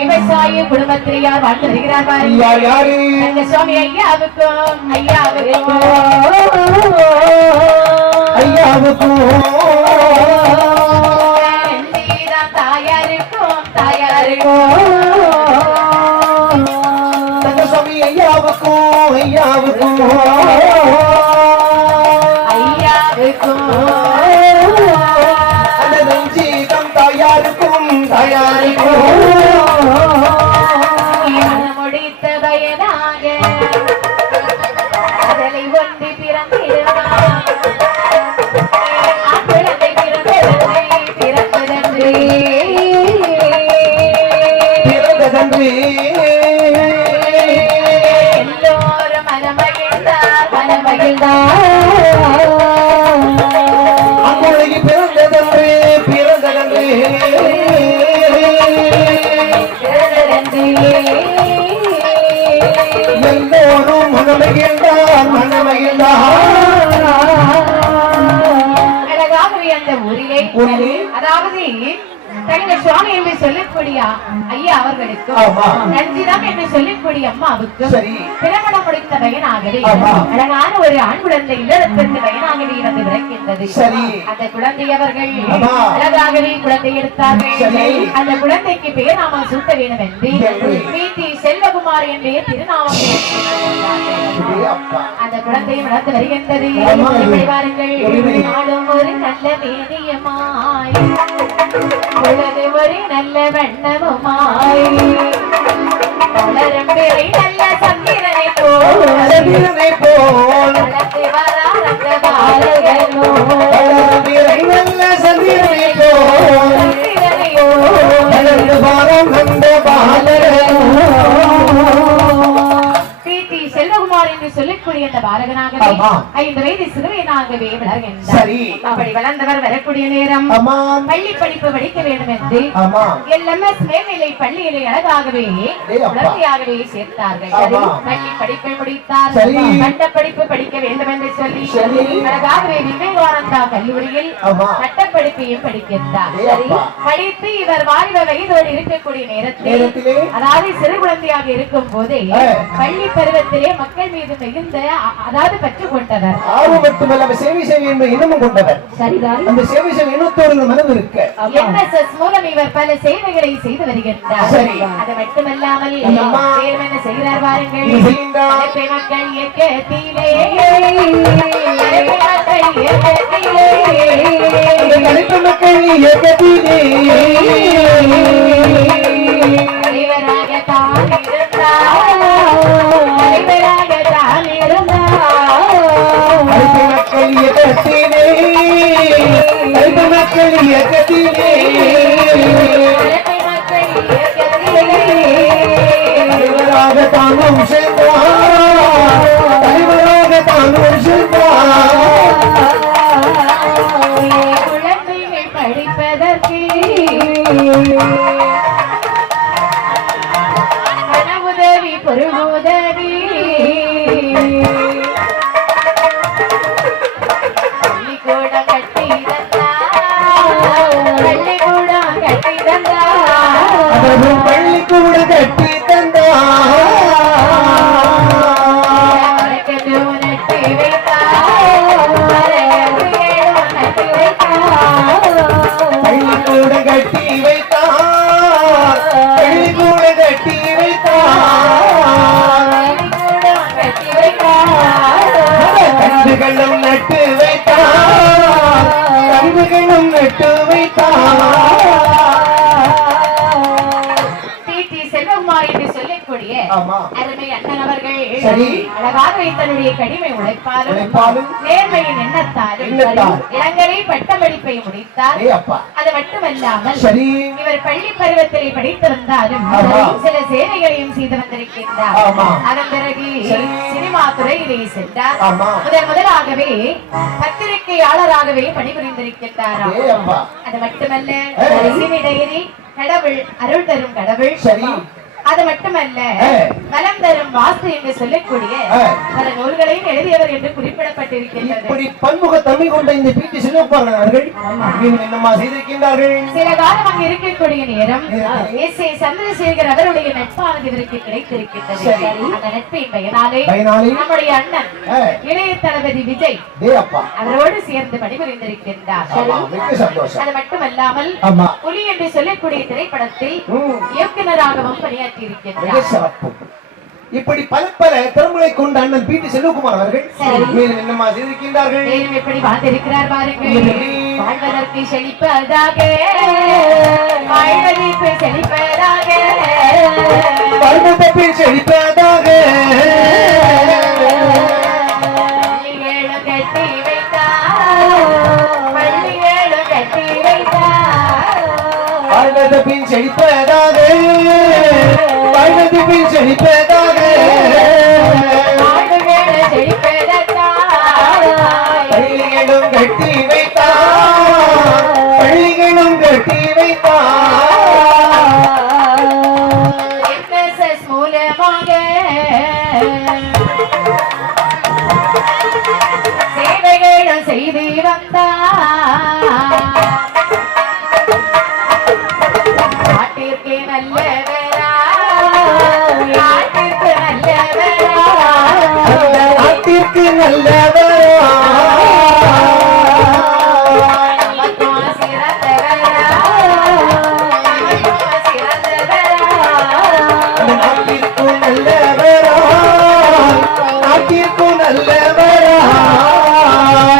விவசாய குடும்பத்திலே யார் வாழ்ந்து வருகிறார் பாருங்கள். சுவாமி ஐயாவுக்கும் தாயாருக்கும் சுவாமி ஐயாவுக்கும் அந்த நஞ்சீதம் தாயாருக்கும் முடித்த பயனாக அதனை ஒன்று பிறந்திடுவான் குழந்தை பிறந்ததன்றி எல்லோரும் மனமகிழ்ந்தார் அங்குழகி பிறந்ததன்றி எல்லோரும் மனமகிழ்ந்தார். அழகாகவே அந்த ஊரிலே அதாவது தங்கள் சுவாமி என்று சொல்லக்கூடிய ஐயா அவர்களுக்கும் நஞ்சிதம் என்று சொல்லக்கூடிய அம்மாவுக்கும் திருமணம் முடித்த பையனாகவே அழகான ஒரு ஆண் குழந்தை இல்லத்திற்கு பையனாகவே இருந்து பிறக்கின்றது. அந்த குழந்தை அவர்கள் அழகாகவே குழந்தை எடுத்தார்கள். அந்த குழந்தைக்கு பேர் நாம சூட்ட வேண்டும் என்று பி.டி. செல்வகுமார் என்ற திருநாமம் அந்த குழந்தை வளர்த்து வருகின்றது. பாருங்கள் நாடும் ஒரு நல்ல மேனியமாய் உலகு ஒரு நல்ல வண்ணமுமாய் வளரும் பிறை நல்ல சந்திரனை போல் வளர்ந்து வராத பாலகனோ பிறை நல்ல சந்திரனை போல் வளர்ந்து வரும் அந்த பாலகனோ சொல்லக்கூடிய அந்த பாலகனாகவே 5 வயது சிறுவனாகவே வளர்கின்றார். சரி. அப்படி வளர்ந்தவர் வரக்கூடிய நேரம் பள்ளி படிப்பு படிக்க வேண்டும் என்று LMS மேல்நிலை பள்ளியிலே அழகாகவே குழந்தையாகவே சேர்த்தார்கள். பள்ளி படிப்பை முடித்தார். பட்ட படிப்பு படிக்க வேண்டும் என்று சொல்லி அழகாகவே விவேகானந்தா கல்லூரியில் பட்டப்படிப்பையும் படிக்கின்றார். படித்து இவர் வாலிப வயதோடு இருக்கக்கூடிய நேரத்தில், அதாவது சிறு குழந்தையாக இருக்கும் போதே பள்ளி பருவத்திலே மக்கள் மீது மிகுந்த அதாவது பற்று கொண்டவர். சேவை செய்ய என்ற எண்ணமும் கொண்டவர். சரிதான். அந்த சேவை செய்ய எண்ணத்தோடு மனம் இருக்க NSS மூலம் இவர் பல சேவைகளை செய்து வருகின்றார். அது மட்டுமல்லாமல் என்ன செய்கிறார் பாருங்கள். அழைப்பை மக்கள் இயக்கத்திலே தலைவராக தான் இருந்தார். மக்கள் இயக்கத்திலே தலைவராக தானும் சென்றார். தலைவராக தானும் சென்றார். குழந்தைகள் படிப்பதற்கு பணவுதவி பொருளுதவி பள்ளிக்கூடம் கட்டி பள்ளிக்கூடம் கட்டி பள்ளிக்கூட கட்டி பள்ளிக்கூட கட்டி வைத்தார். பள்ளிக்கூட கட்டி வைத்தார். கன்றுகளும் நட்டு வைத்தார். கன்றுகளும் நட்டு வைத்தார். செல்வகுமார் என்று சொல்லக்கூடிய அருமை அண்ணன் அவர்கள் அழகாக தன்னுடைய கடிமை உழைப்பாலும் நேர்மையின் எண்ணத்தாலும் இளங்கலை பட்டமளிப்பை முடித்தார். அது மட்டுமல்லாமல் இவர் பள்ளி பருவத்திலே படித்திருந்தாலும் சில சேவைகளையும் செய்து வந்திருக்கின்றார். அதன் பிறகு சினிமா துறையிலே சென்றார். முதலாகவே பத்திரிகையாளராகவே பணிபுரிந்திருக்கின்றார். அது மட்டுமல்ல டைரி கடவுள் அருள் தரும் கடவுள், அது மட்டுமல்ல நலம் தரும் வாஸ்து என்று சொல்லக்கூடிய பல நூல்களையும் எழுதியவர் என்று குறிப்பிடப்பட்டிருக்கின்றது. இப்படி பன்முக தன்மை கொண்ட இந்த பி.டி. சிலோககுமார் அவர்கள் என்னமா செய்திருக்கின்றார்கள். சில காலம் அங்கு இருக்கக்கூடிய நேரம் S.A. சந்திரசேகர் அவருடைய நட்பானது இவருக்கு கிடைத்திருக்கின்றது. அந்த நட்பின் பயனாலே நம்முடைய அண்ணன் இளைய தளபதி விஜய் அவரோடு சேர்ந்து பணிபுரிந்திருக்கின்றார். அது மட்டுமல்லாமல் புலி என்று சொல்லக்கூடிய திரைப்படத்தில் இயக்குநராகவும் பணியாற்றி இப்படி பல பல திறமைகளை கொண்ட அண்ணன் பி.டி. செல்வகுமார் அவர்கள் என்னமா செய்திருக்கின்றார்கள். எப்படி வாழ்ந்திருக்கிறார் பாருங்கள். வாழ்வதற்கு செழிப்பதாக, வாழ்வதற்கு செழிப்பதாக, வாழ்வதற்கு செழிப்பதாக பள்ளிகளும் கட்டி வைத்தார். பள்ளிகளும் கட்டி வைத்தார். வாழ்வது பின் செழிப்பதாக, வாழ்வது பின் செழிப்பதாக, பள்ளிகளும் கட்டி வைத்தார். பள்ளிகளும் கட்டி வைத்தார். NSS மூலமாக சேவைகளும் செய்து வந்தார். நாட்டிற்கு நல்லவரா, நாட்டிற்கு நல்லவரா, நாட்டிற்கு நல்லவரா, நமக்கும் சிறந்தவரா, நமக்கும் சிறந்தவரா, நாட்டிற்கு நல்லவரா, நாட்டிற்கு நல்லவரா,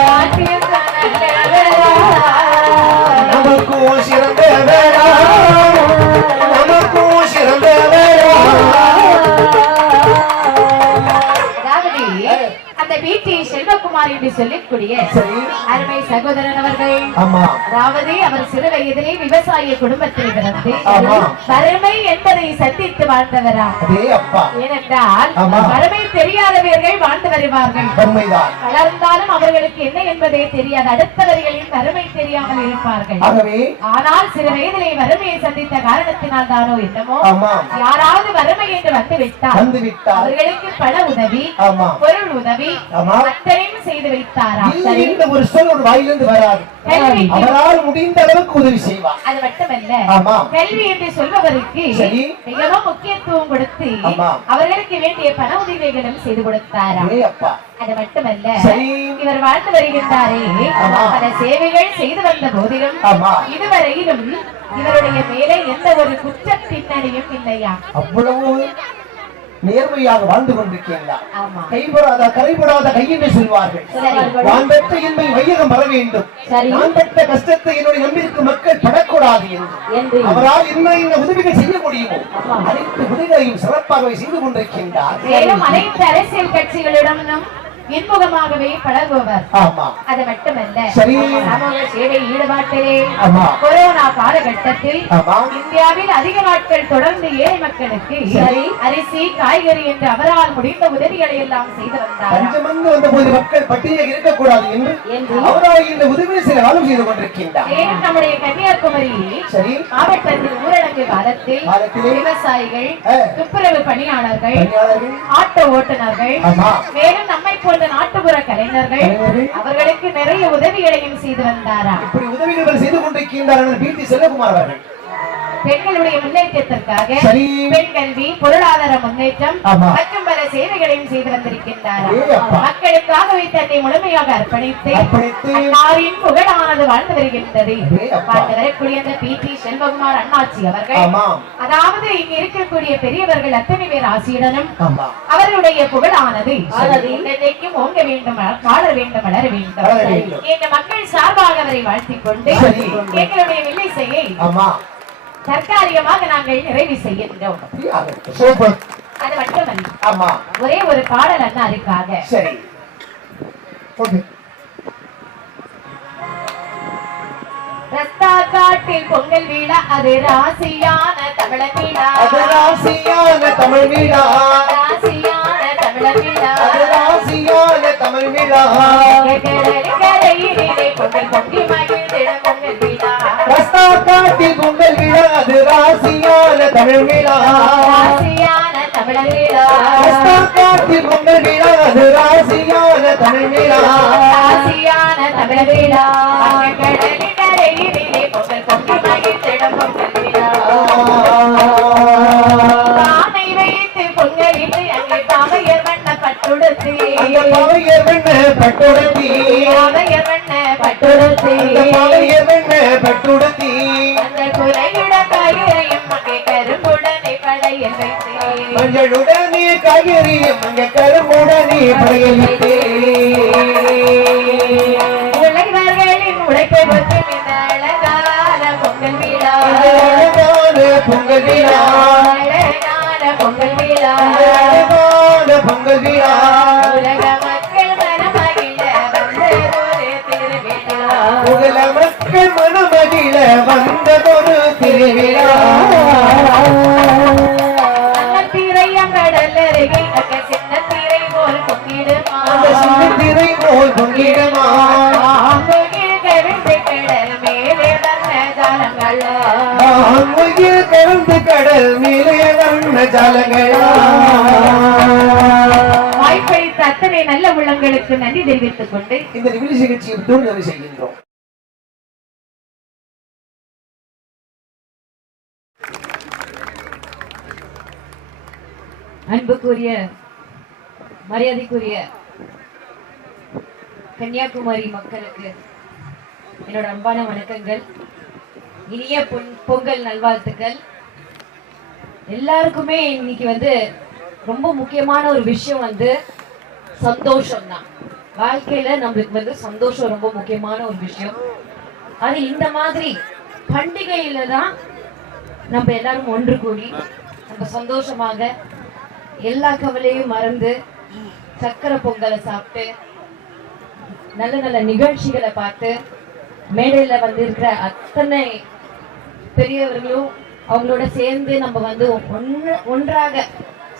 நாட்டிற்கு நல்லவரா, நமக்கும் சிறந்தவரா, நமக்கும் சிறந்தவரா. அதாவது அந்த அந்த பிடி செல்வகுமார் என்று சொல்லக்கூடிய அருமை சகோதரன் அவர்கள், அதாவது அவர் சிறு வயதிலே விவசாய குடும்பத்தில் பிறந்து வறுமை என்பதை சந்தித்து வாழ்ந்தவரா. ஏனென்றால் வறுமை தெரியாதவர்கள் வாழ்ந்து வருவார்கள், வளர்ந்தாலும் அவர்களுக்கு என்ன என்பதே தெரியாது, அடுத்தவர்களின் வறுமை தெரியாமல் இருப்பார்கள். ஆனால் சிறு வயதிலே வறுமையை சந்தித்த காரணத்தினால் தானோ என்னமோ யாராவது வறுமை என்று வந்துவிட்டால் அவர்களுக்கு பண உதவி, பொருள் உதவி அத்தனையும் செய்து வைத்தாரா. ஒரு சொல் ஒரு வாயிலிருந்து வராது, அவரால் முடிந்த அளவுக்கு உதவி செய்வார். அது மட்டுமல்ல, கல்வி என்று சொல்பவருக்கு மிகவும் முக்கியத்துவம் கொடுத்து அவர்களுக்கு வேண்டிய பண உதவிகளும் செய்து கொடுத்தாரா. அது மட்டுமல்ல, இவர் வாழ்ந்து வருகின்றாரே பல சேவைகள் செய்து வந்த போதிலும் இதுவரையிலும் இவருடைய மேலே எந்த ஒரு குற்ற பின்னணியும் இல்லையா. அவ்வளவு நேர்மையாக வாழ்ந்து கொண்டிருக்கிறார். கைபடாத கரைபடாத கை என்று சொல்வார்கள். நான் பெற்ற இன்மை வையகம் வர வேண்டும், நான் பெற்ற கஷ்டத்தை என்னுடைய நம்பியிருக்கும் மக்கள் படக்கூடாது என்று அவரால் என்ன உதவிகள் செய்ய முடியுமோ அனைத்து உதவிகளையும் சிறப்பாக செய்து கொண்டிருக்கின்றார். அனைத்து அரசியல் கட்சிகளிடம் இன்முகமாகவே பழகுவர். அது மட்டுமல்ல, சமூக சேவை ஈடுபாட்டிலே கொரோனா காலகட்டத்தில் இந்தியாவில் அதிக நாட்கள் தொடர்ந்து ஏழை மக்களுக்கு அரிசி, காய்கறி என்று அவரால் முடிந்த உதவிகளை எல்லாம் செய்து வந்தார். மக்கள் பட்டியலில் இருக்கக்கூடாது என்று அவரால் இந்த உதவி செய்து கொண்டிருக்கின்றார். நம்முடைய கன்னியாகுமரி மாவட்டத்தில் ஊரடங்கு காலத்தில் விவசாயிகள், துப்புரவு பணியாளர்கள், ஆட்டோ ஓட்டுநர்கள், மேலும் நம்மை நாட்டுப்புற கலைஞர்கள் அவர்களுக்கு நிறைய உதவிகளையும் செய்து வந்தாரா. இப்படி உதவிகள் செய்து கொண்டிருக்கின்றார் பிடி செல்வகுமார் அவர்கள். பெண்களுடைய முன்னேற்றத்திற்காக பெண் கல்வி, பொருளாதார முன்னேற்றம் மற்றும் பல சேவைகளையும் செய்து வந்திருக்கின்றார். மக்களுக்காகவே தன்னை முழுமையாக அர்ப்பணித்து அன்னாரின் புகழானது வாழ்ந்து வருகின்றது. வாழ்ந்து வரக்கூடிய அந்த பிடி செல்வகுமார் அண்ணாச்சி அவர்கள், அதாவது இங்கு இருக்கக்கூடிய பெரியவர்கள் அத்தனை பேர் ஆசியுடனும் அவருடைய புகழானது இன்றைக்கும் ஓங்க வேண்டும், வாழ வேண்டும், வளர வேண்டும் என்ற மக்கள் சார்பாக அவரை வாழ்த்திக் கொண்டு எங்களுடைய வில்லிசையை தற்காலிகமாக நாங்கள் நிறைவு செய்கின்றோம். அது மட்டுமல்ல, ஒரே ஒரு பாடல் அண்ணாருக்காக. ரஸ்தா காட்டில் பொங்கல் விழா, அது ராசியான தமிழர் விழா, ராசியான தமிழ் விழா, ராசியான தமிழர் விழா, ராசியான தமிழ் விழா, கரையிலே பொங்கல் பொங்கி மகிழ்ந்திட பொங்கல் விழா, ரஸ்தா காட்டில் பொங்கல் விழா, அது ராசியான தமிழ் விழா, ராசியான தமிழர் விழா, ரஸ்தா காட்டில் பொங்கல் விழா, அது ராசியான தமிழ் விழா, ராசியான தமிழர் விழா, கடலின் கரையிலே பொங்கல் பொங்கி மகிழ்ந்திட பொங்கல் விழா, பானை வைத்து பொங்கலிட்டு அங்கே பாவையர் வண்ண பட்டுடுத்தி, பாவையர் வண்ண பட்டுடுத்தி, பாவையர் வண்ண பட்டுடுத்தி, பாவையர் வண்ண பட்டுடுத்தி, அந்த குறையுட காய்கறியும் அங்கே கரும்புடனே படையல் வைத்து, மஞ்சளுடனே காய்கறியும் அங்கே கரும்புடனே படையல் வைத்து, உழைவர்களின் உழைப்பை பொறுத்து இந்த அழகான பொங்கல் விழா, அழகான பொங்கல் விழா, அழகான பொங்கல் விழா, அழகான பொங்கல் விழா, உலக மக்கள் மனமகிழ வந்ததொரு திருவிழா, உலக மக்கள் மனமகிழ வந்ததொரு திருவிழா, திரையங்கடல் அருகே அங்க சின்ன திரை போல் பொங்கிடுமா, சின்ன திரை போல் பொங்கிடுமா, கடல் மேலே வந்த ஜாலங்களா, கலந்து கடல் மேலே வண்ண ஜாலங்களா. வாய்ப்பளித்த அத்தனை நல்ல உள்ளங்களுக்கு நன்றி தெரிவித்துக் கொண்டு இந்த நிகழ்ச்சி நிகழ்ச்சியை தோல்வி செய்கின்றோம். அன்புக்குரிய மரியாதைக்குரிய கன்னியாகுமரி மக்களுக்கு என்னோட அன்பான வணக்கங்கள், இனிய பொங்கல் நல்வாழ்த்துக்கள். எல்லாருக்குமே இன்னைக்கு ரொம்ப முக்கியமான ஒரு விஷயம் சந்தோஷம் தான். வாழ்க்கையில நம்மளுக்கு சந்தோஷம் ரொம்ப முக்கியமான ஒரு விஷயம். அது இந்த மாதிரி பண்டிகையில தான் நம்ம எல்லாரும் ஒன்று கூடி நம்ம சந்தோஷமாக எல்லா கவலையும் மறந்து சக்கரை பொங்கலை சாப்பிட்டு நல்ல நல்ல நிகழ்ச்சிகளை பார்த்து மேடையில வந்து இருக்கிற அத்தனை பெரியவர்களும் அவங்களோட சேர்ந்து நம்ம வந்து ஒன்றாக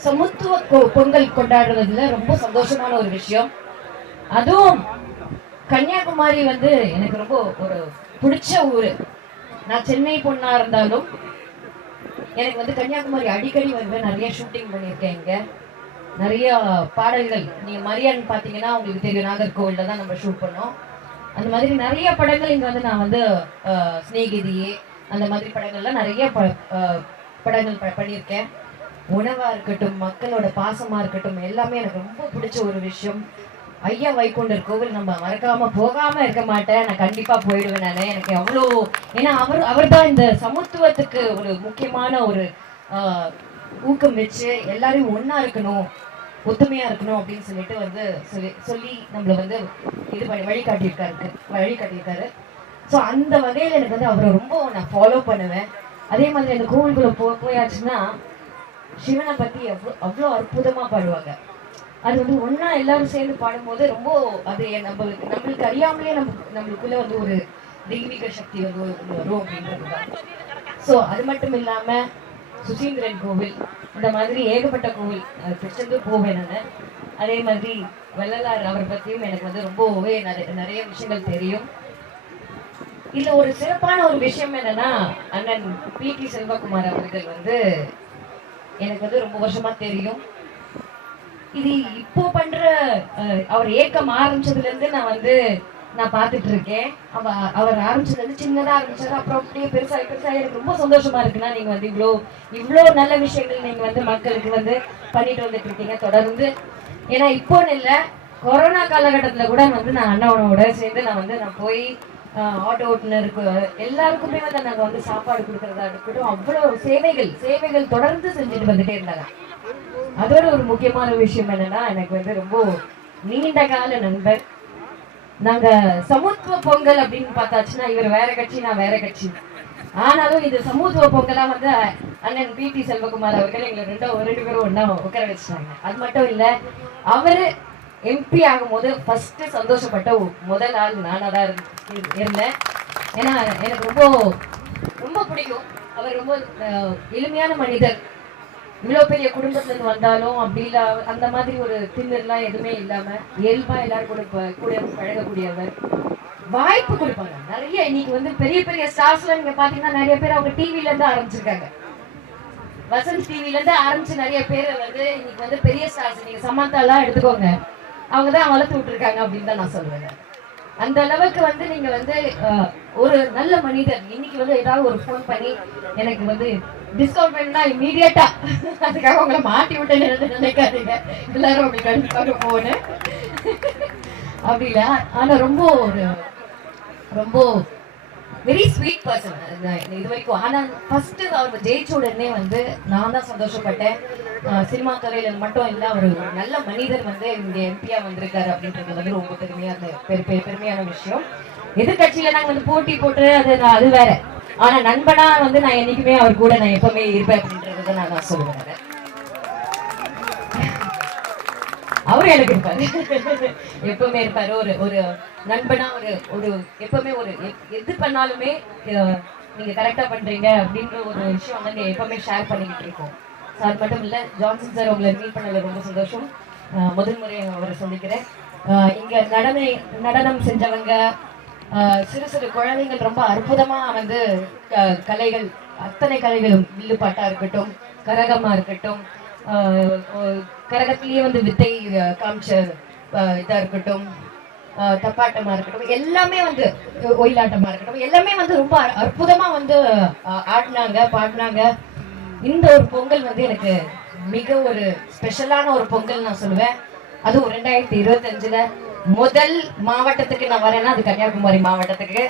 சமத்துவ பொங்கல் கொண்டாடுறதுல ரொம்ப சந்தோஷமான ஒரு விஷயம். அதுவும் கன்னியாகுமரி வந்து எனக்கு ரொம்ப ஒரு பிடிச்ச ஊரு. நான் சென்னை பொண்ணா இருந்தாலும் எனக்கு வந்து கன்னியாகுமரி அடிக்கடி வந்து நிறைய ஷூட்டிங் பண்ணியிருக்கேன். இங்க நிறைய பாடல்கள், நீங்க மரியான் பாத்தீங்கன்னா உங்களுக்கு தெரியும், நாகர்கோவில்ல தான் நம்ம ஷூட் பண்ணோம். அந்த மாதிரி நிறைய படங்கள் இங்க வந்து நான் வந்து ஸ்நேகிதியே அந்த மாதிரி படங்கள்லாம் நிறைய படங்கள் பண்ணியிருக்கேன். உணவா இருக்கட்டும், மக்களோட பாசமா இருக்கட்டும், எல்லாமே எனக்கு ரொம்ப பிடிச்ச ஒரு விஷயம். ஐயா வைகுண்டர் கோவில் நம்ம மறக்காம போகாம இருக்க மாட்டேன். நான் கண்டிப்பா போயிடுவேன். நான் எனக்கு அவ்வளோ, ஏன்னா அவர் தான் இந்த சமத்துவத்துக்கு ஒரு முக்கியமான ஒரு ஊக்கம் வச்சு எல்லாரையும் ஒன்னா இருக்கணும், ஒத்துமையா இருக்கணும் அப்படின்னு சொல்லிட்டு வந்து சொல்லி நம்மளை வந்து இது பண்ணி வழிகாட்டியிருக்காரு. ஸோ அந்த வகையில் எனக்கு வந்து அவரை ரொம்ப நான் ஃபாலோ பண்ணுவேன். அதே மாதிரி அந்த கோவிலுக்குள்ள போயாச்சுன்னா சிவனை பத்தி அவ்வளோ அற்புதமா பாடுவாங்க. அது வந்து ஒன்னா எல்லாரும் சேர்ந்து பாடும்போது ரொம்ப அது நம்மளுக்கு அறியாமலே நம்மளுக்குள்ள வந்து ஒரு தெய்வீக சக்தி வந்து வரும் அப்படின்றதுதான். ஸோ அது மட்டும் இல்லாம சுசீந்திரன் கோவில், இந்த மாதிரி ஏகப்பட்ட கோவில் திருச்செந்தூர் போவேன் நான். அதே மாதிரி வள்ளலார் அவரை பத்தியும் எனக்கு வந்து ரொம்பவே நிறைய விஷயங்கள் தெரியும். இதுல ஒரு சிறப்பான ஒரு விஷயம் என்னன்னா, அண்ணன் பி.டி. செல்வகுமார் அவர்கள் வந்து எனக்கு வந்து ரொம்ப வருஷமா தெரியும். இது இப்போ பண்ற அவர் ஏக்கம் ஆரம்பிச்சதுல இருந்து நான் பார்த்துட்டு இருக்கேன். அவர் ஆரம்பிச்சதுல இருந்து சின்னதா ஆரம்பிச்சாரு, அப்புறம் அப்படியே பெருசா எனக்கு ரொம்ப சந்தோஷமா இருக்குன்னா நீங்க வந்து இவ்வளோ நல்ல விஷயங்கள் நீங்க வந்து மக்களுக்கு வந்து பண்ணிட்டு வந்துட்டு இருக்கீங்க தொடர்ந்து. ஏன்னா இப்போன்னு இல்லை, கொரோனா காலகட்டத்துல கூட வந்து நான் அண்ணாவோட சேர்ந்து நான் போய் ஆட்டோ ஓட்டுநருக்கு எல்லாருக்குமே வந்து நாங்க வந்து சாப்பாடு கொடுக்கறதா இருக்கட்டும், அவ்வளவு சேவைகள் தொடர்ந்து செஞ்சுட்டு வந்துட்டே இருந்தாங்க. அதோட ஒரு முக்கியமான விஷயம் என்னன்னா, எனக்கு வந்து ரொம்ப நீண்ட கால நண்பர். நாங்க சமத்துவ பொங்கல் அப்படின்னு பார்த்தாச்சுன்னா இவர் வேற கட்சி, நான் வேற கட்சி. ஆனாலும் இது சமத்துவ பொங்கலா வந்து அண்ணன் பி.டி. செல்வகுமார் அவர்கள் எங்களை ரெண்டு பேரும் ஒன்னா உட்கார வச்சுட்டாங்க. அது மட்டும் இல்ல, அவரு எம்பி ஆகும்போது ஃபர்ஸ்ட் சந்தோஷப்பட்ட முதல் ஆள் நானா தான் இருந்தேன். ஏன்னா எனக்கு ரொம்ப ரொம்ப பிடிக்கும். அவர் ரொம்ப எளிமையான மனிதர். இவ்வளவு பெரிய குடும்பத்துல இருந்து வந்தாலும் அப்படி இல்ல அந்த மாதிரி ஒரு திண்ணெல்லாம் எதுவுமே இல்லாம இயல்பா எல்லாரும் கூட பழகக்கூடியவர். வாய்ப்பு கொடுப்பாங்க நிறைய. இன்னைக்கு வந்து பெரிய பெரிய ஸ்டார்ஸ்ல நீங்க பாத்தீங்கன்னா நிறைய பேர் அவங்க டிவில இருந்து ஆரம்பிச்சிருக்காங்க. வசந்த் டிவில இருந்து ஆரம்பிச்சு நிறைய பேர் வந்து இன்னைக்கு வந்து பெரிய ஸ்டார்ஸ். நீங்க சமந்தா எல்லாம் எடுத்துக்கோங்க, அவங்கதான் வளர்த்து விட்டுருக்காங்க அப்படின்னு தான் நான் சொல்றேன். அந்த அளவுக்கு வந்து நீங்க வந்து ஒரு நல்ல மனிதர். இன்னைக்கு வந்து ஏதாவது ஒரு போன் பண்ணி எனக்கு வந்து டிஸ்கவுண்ட் பண்ணா இமீடியட்டா அதுக்காக உங்களை மாட்டி விட்டேன்னு நினைக்காதீங்க. எல்லாரும் அப்படி கண்டிப்பாக போனேன் அப்படி இல்லை. ஆனா ரொம்ப வெரி ஸ்வீட் பர்சன் இது வரைக்கும். ஆனா ஃபர்ஸ்ட் அவர் ஜெயிச்ச உடனே வந்து நான் தான் சந்தோஷப்பட்டேன். சினிமா துறையில மட்டும் இல்ல, அவர் ஒரு நல்ல மனிதர் வந்து இங்க எம்பியா வந்திருக்காரு அப்படின்றது வந்து ரொம்ப பெருமையான விஷயம். எதிர்கட்சியில நாங்க வந்து போட்டி போட்டு அது வேற. ஆனா நண்பனா வந்து நான் என்னைக்குமே அவர் கூட நான் எப்பவுமே இருப்பேன் அப்படின்றத நான் சொல்லுவேன். அவரு எனக்கு இருப்பாரு, எப்பவுமே இருப்பாரு. ஒரு நண்பனா ஒரு எப்பவுமே ஒரு எது பண்ணாலுமே நீங்க கரெக்டா பண்றீங்க அப்படின்ற ஒரு விஷயம் வந்து எப்பவுமே ஷேர் பண்ணிக்கிட்டு இருக்கோம். சார் மட்டும் இல்ல, ஜான்சன் சார் உங்களை மீட் பண்ணல ரொம்ப சந்தோஷம். முதல் முறை அவரை சொல்லிக்கிறேன். இங்க நடனம் செஞ்சவங்க, சிறு சிறு குழந்தைகள் ரொம்ப அற்புதமா வந்து கலைகள், அத்தனை கலைகளும், வில்லுப்பாட்டா இருக்கட்டும், கரகமா இருக்கட்டும், கரகத்திலேயே வந்து வித்தை காமிச்ச இதா இருக்கட்டும், தப்பாட்டமா இருக்கட்டும், எல்லாமே வந்து ஒயிலாட்டமா இருக்கட்டும், எல்லாமே வந்து ரொம்ப அற்புதமா வந்து ஆடினாங்க, பாடினாங்க. இந்த ஒரு பொங்கல் வந்து எனக்கு மிக ஒரு ஸ்பெஷலான ஒரு பொங்கல் நான் சொல்லுவேன். அதுவும் 2025 முதல் மாவட்டத்துக்கு நான் வரேன்னா அது கன்னியாகுமரி மாவட்டத்துக்கு.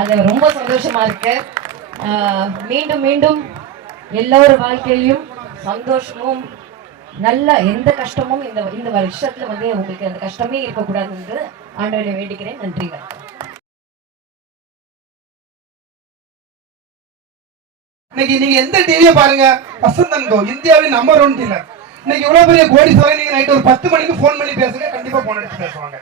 அது ரொம்ப சந்தோஷமா இருக்கு. மீண்டும் மீண்டும் எல்லோரும் வாழ்க்கையிலும் சந்தோஷமும் நல்ல எந்த கஷ்டமும் இந்த வருஷத்துல வந்து உங்களுக்கு அந்த கஷ்டமே இருக்கக்கூடாது என்று ஆண்டவனை வேண்டிக்கிறேன். நன்றி. இன்னைக்கு நீங்க எந்த டிவியை பாருங்க, வசந்தன் கோ இந்தியாவின் நம்பர் 1 டீலர். இன்னைக்கு இவ்வளவு பெரிய கோடீஸ்வரன் நீங்க நைட் ஒரு 10 மணிக்கு போன் பண்ணி பேசுங்க, கண்டிப்பா போன் எடுத்து பேசுவாங்க.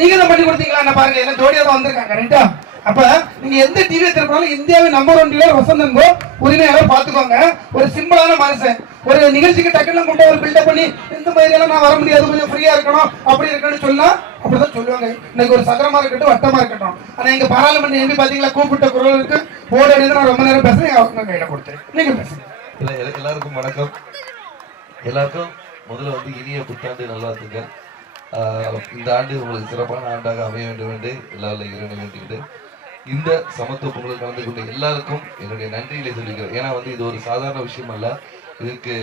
நீங்க தான் பண்ணி கொடுத்தீங்களா? என்ன பாருங்க, எல்லாம் ஜோடியா தான் வந்திருக்காங்க, ரைட்டா? அப்ப நீங்க எந்த டிவி திருப்பினாலும் இந்தியாவின் நம்பர் 1 டீலர் வசந்தன் கோ உரிமையாளர் பாத்துக்கோங்க. ஒரு சிம்பிளான மனுஷன், ஒரு நிகழ்ச்சிக்கு டக்குன்னு கொண்டு ஒரு பில்டப் பண்ணி இந்த மாதிரி எல்லாம் நான் வர முடியாது, கொஞ்சம் ஃப்ரீயா இருக்கணும் அப்படி இருக்கணும்னு சொன்னா அப்படிதான் சொல்லுவாங்க. இன்னைக்கு ஒரு சதுரமா இருக்கட்டும் வட்டமா இருக்கட்டும். ஆனா எங்க பாராளுமன்ற எம்பி பாத்தீங்களா, கூப்பிட்ட குரல் இருக்கு, போர்டு எடுத்து நான் ரொம்ப நேரம் பேசுறேன், அவங்க கையில கொடுத்துறேன், நீங்க பேசுங்க. எல்லாருக்கும் வணக்கம். எல்லாருக்கும் முதல்ல வந்து இனிய புத்தாண்டு நல்வாழ்த்துக்கள். இந்த ஆண்டு உங்களுக்கு சிறப்பான ஆண்டாக அமைய வேண்டும் என்று எல்லாரும் இறைவனை வேண்டிக்கிட்டு இந்த சமத்துவ பொங்கலில் கலந்து கொண்ட எல்லாருக்கும் என்னுடைய நன்றிகளை சொல்லிக்கிறேன். ஏன்னா வந்து இது ஒரு சாதாரண விஷயம் அல்ல. இதுக்கு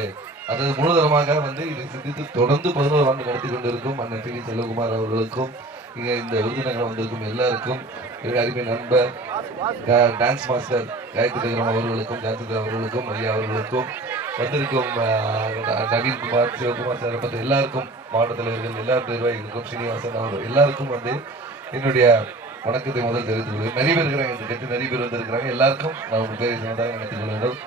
அதாவது முழுதரமாக வந்து இதை சிந்தித்து தொடர்ந்து 11 ஆண்டு நடத்தி கொண்டிருக்கும் அண்ணன் பி. செல்வகுமார் அவர்களுக்கும் இங்க இந்த விருதுநகரம் வந்திருக்கும் எல்லாருக்கும், என்னுடைய அருமை நண்பர் டான்ஸ் மாஸ்டர் காயத்ரி அவர்களுக்கும், ஜான்சி அவர்களுக்கும், ஐயா அவர்களுக்கும், வந்திருக்கும் நவீன்குமார், சிவகுமார் சார் மற்ற எல்லாருக்கும், மாவட்ட தலைவர்கள் எல்லா நிர்வாகிகளுக்கும், ஸ்ரீனிவாசன் அவர்கள் எல்லாருக்கும் வந்து என்னுடைய வணக்கத்தை முதல் தெரிவித்துக் கொள்கிறேன். நிறைய பேர் இருக்கிறாங்க, இந்த கட்சி நிறைய பேர் வந்திருக்கிறாங்க. எல்லாருக்கும் நான் உங்கள் பேரை சொன்னதாக நினைத்துக் கொள்ள வேண்டும்.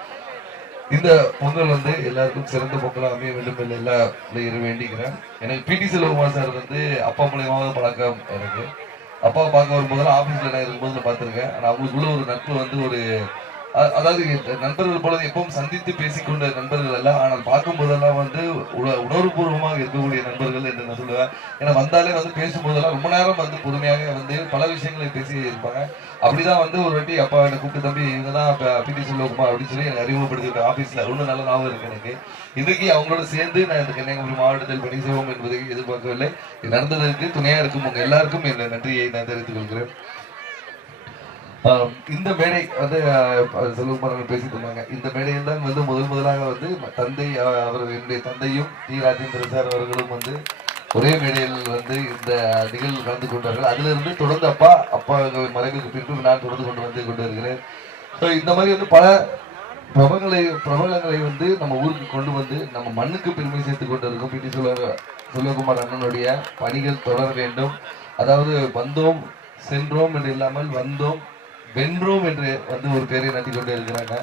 இந்த பொங்கல் வந்து எல்லாருக்கும் சிறந்த பொங்கலாக அமைய வேண்டும் என்று எல்லா வேண்டிக்கிறேன். எனக்கு பி.டி. செல்வகுமார் சார் வந்து அப்பா மூலியமாக பழக்கம். எனக்கு அப்பா பார்க்க வரும்போதெல்லாம் ஆஃபீஸில் நான் இருக்கும்போது பார்த்துருக்கேன். ஆனால் அவங்களுக்குள்ள ஒரு நட்பு வந்து ஒரு அதாவது நண்பர்கள் போல எப்பவும் சந்தித்து பேசிக்கொண்ட நண்பர்கள் அல்ல, ஆனால் பார்க்கும் போதெல்லாம் வந்து உணர்வுபூர்வமாக இருக்கக்கூடிய நண்பர்கள் என்று நான் சொல்லுவேன். ஏன்னா வந்தாலே வந்து பேசும்போதெல்லாம் ரொம்ப நேரம் வந்து பொறுமையாக வந்து பல விஷயங்களை பேசி இருப்பாங்க. அப்படிதான் வந்து ஒரு வாட்டி அப்பா என்னை கூப்பிட்டு, தம்பி இவங்க தான் பி.டி. செல்வகுமார் அப்படின்னு சொல்லி எனக்கு அறிமுகப்படுத்திருக்கேன் ஆஃபீஸில். ஒன்றும் நல்ல ஞாபகம் இருக்கு எனக்கு. இன்றைக்கு அவங்களோட சேர்ந்து நான் இந்த கன்னியாகுமரி மாவட்டத்தில் பணி செய்வோம் என்பதை எதிர்பார்க்கவில்லை. இது நடந்ததற்கு துணையாக இருக்கும் உங்க எல்லாருக்கும் என் நன்றியை நான் தெரிவித்துக் கொள்கிறேன். இந்த மேடை வந்து செல்வகுமார் பேசிட்டு இருந்தாங்க. இந்த மேடையில் தான் வந்து முதலாக வந்து தந்தை என்னுடைய தந்தையும் டி. ராஜேந்திர சார் அவர்களும் வந்து ஒரே மேடையில் வந்து இந்த நிகழ்வு கலந்து கொண்டார்கள். அதுல இருந்து தொடர்ந்து அப்பா மறைவுக்கு பின்பு நான் தொடர்ந்து கொண்டு வருகிறேன். ஸோ இந்த மாதிரி வந்து பல பிரபலங்களை வந்து நம்ம ஊருக்கு கொண்டு வந்து நம்ம மண்ணுக்கு பெருமை சேர்த்து கொண்டு இருக்கும். பி.டி. செல்வகுமார் அண்ணனுடைய பணிகள் தொடர வேண்டும். அதாவது வந்தோம் சென்றோம் என்று இல்லாமல் வந்தோம் வென்றோம் என்று வந்து ஒரு பேரை நட்டி கொண்டு இருக்கிறாங்க.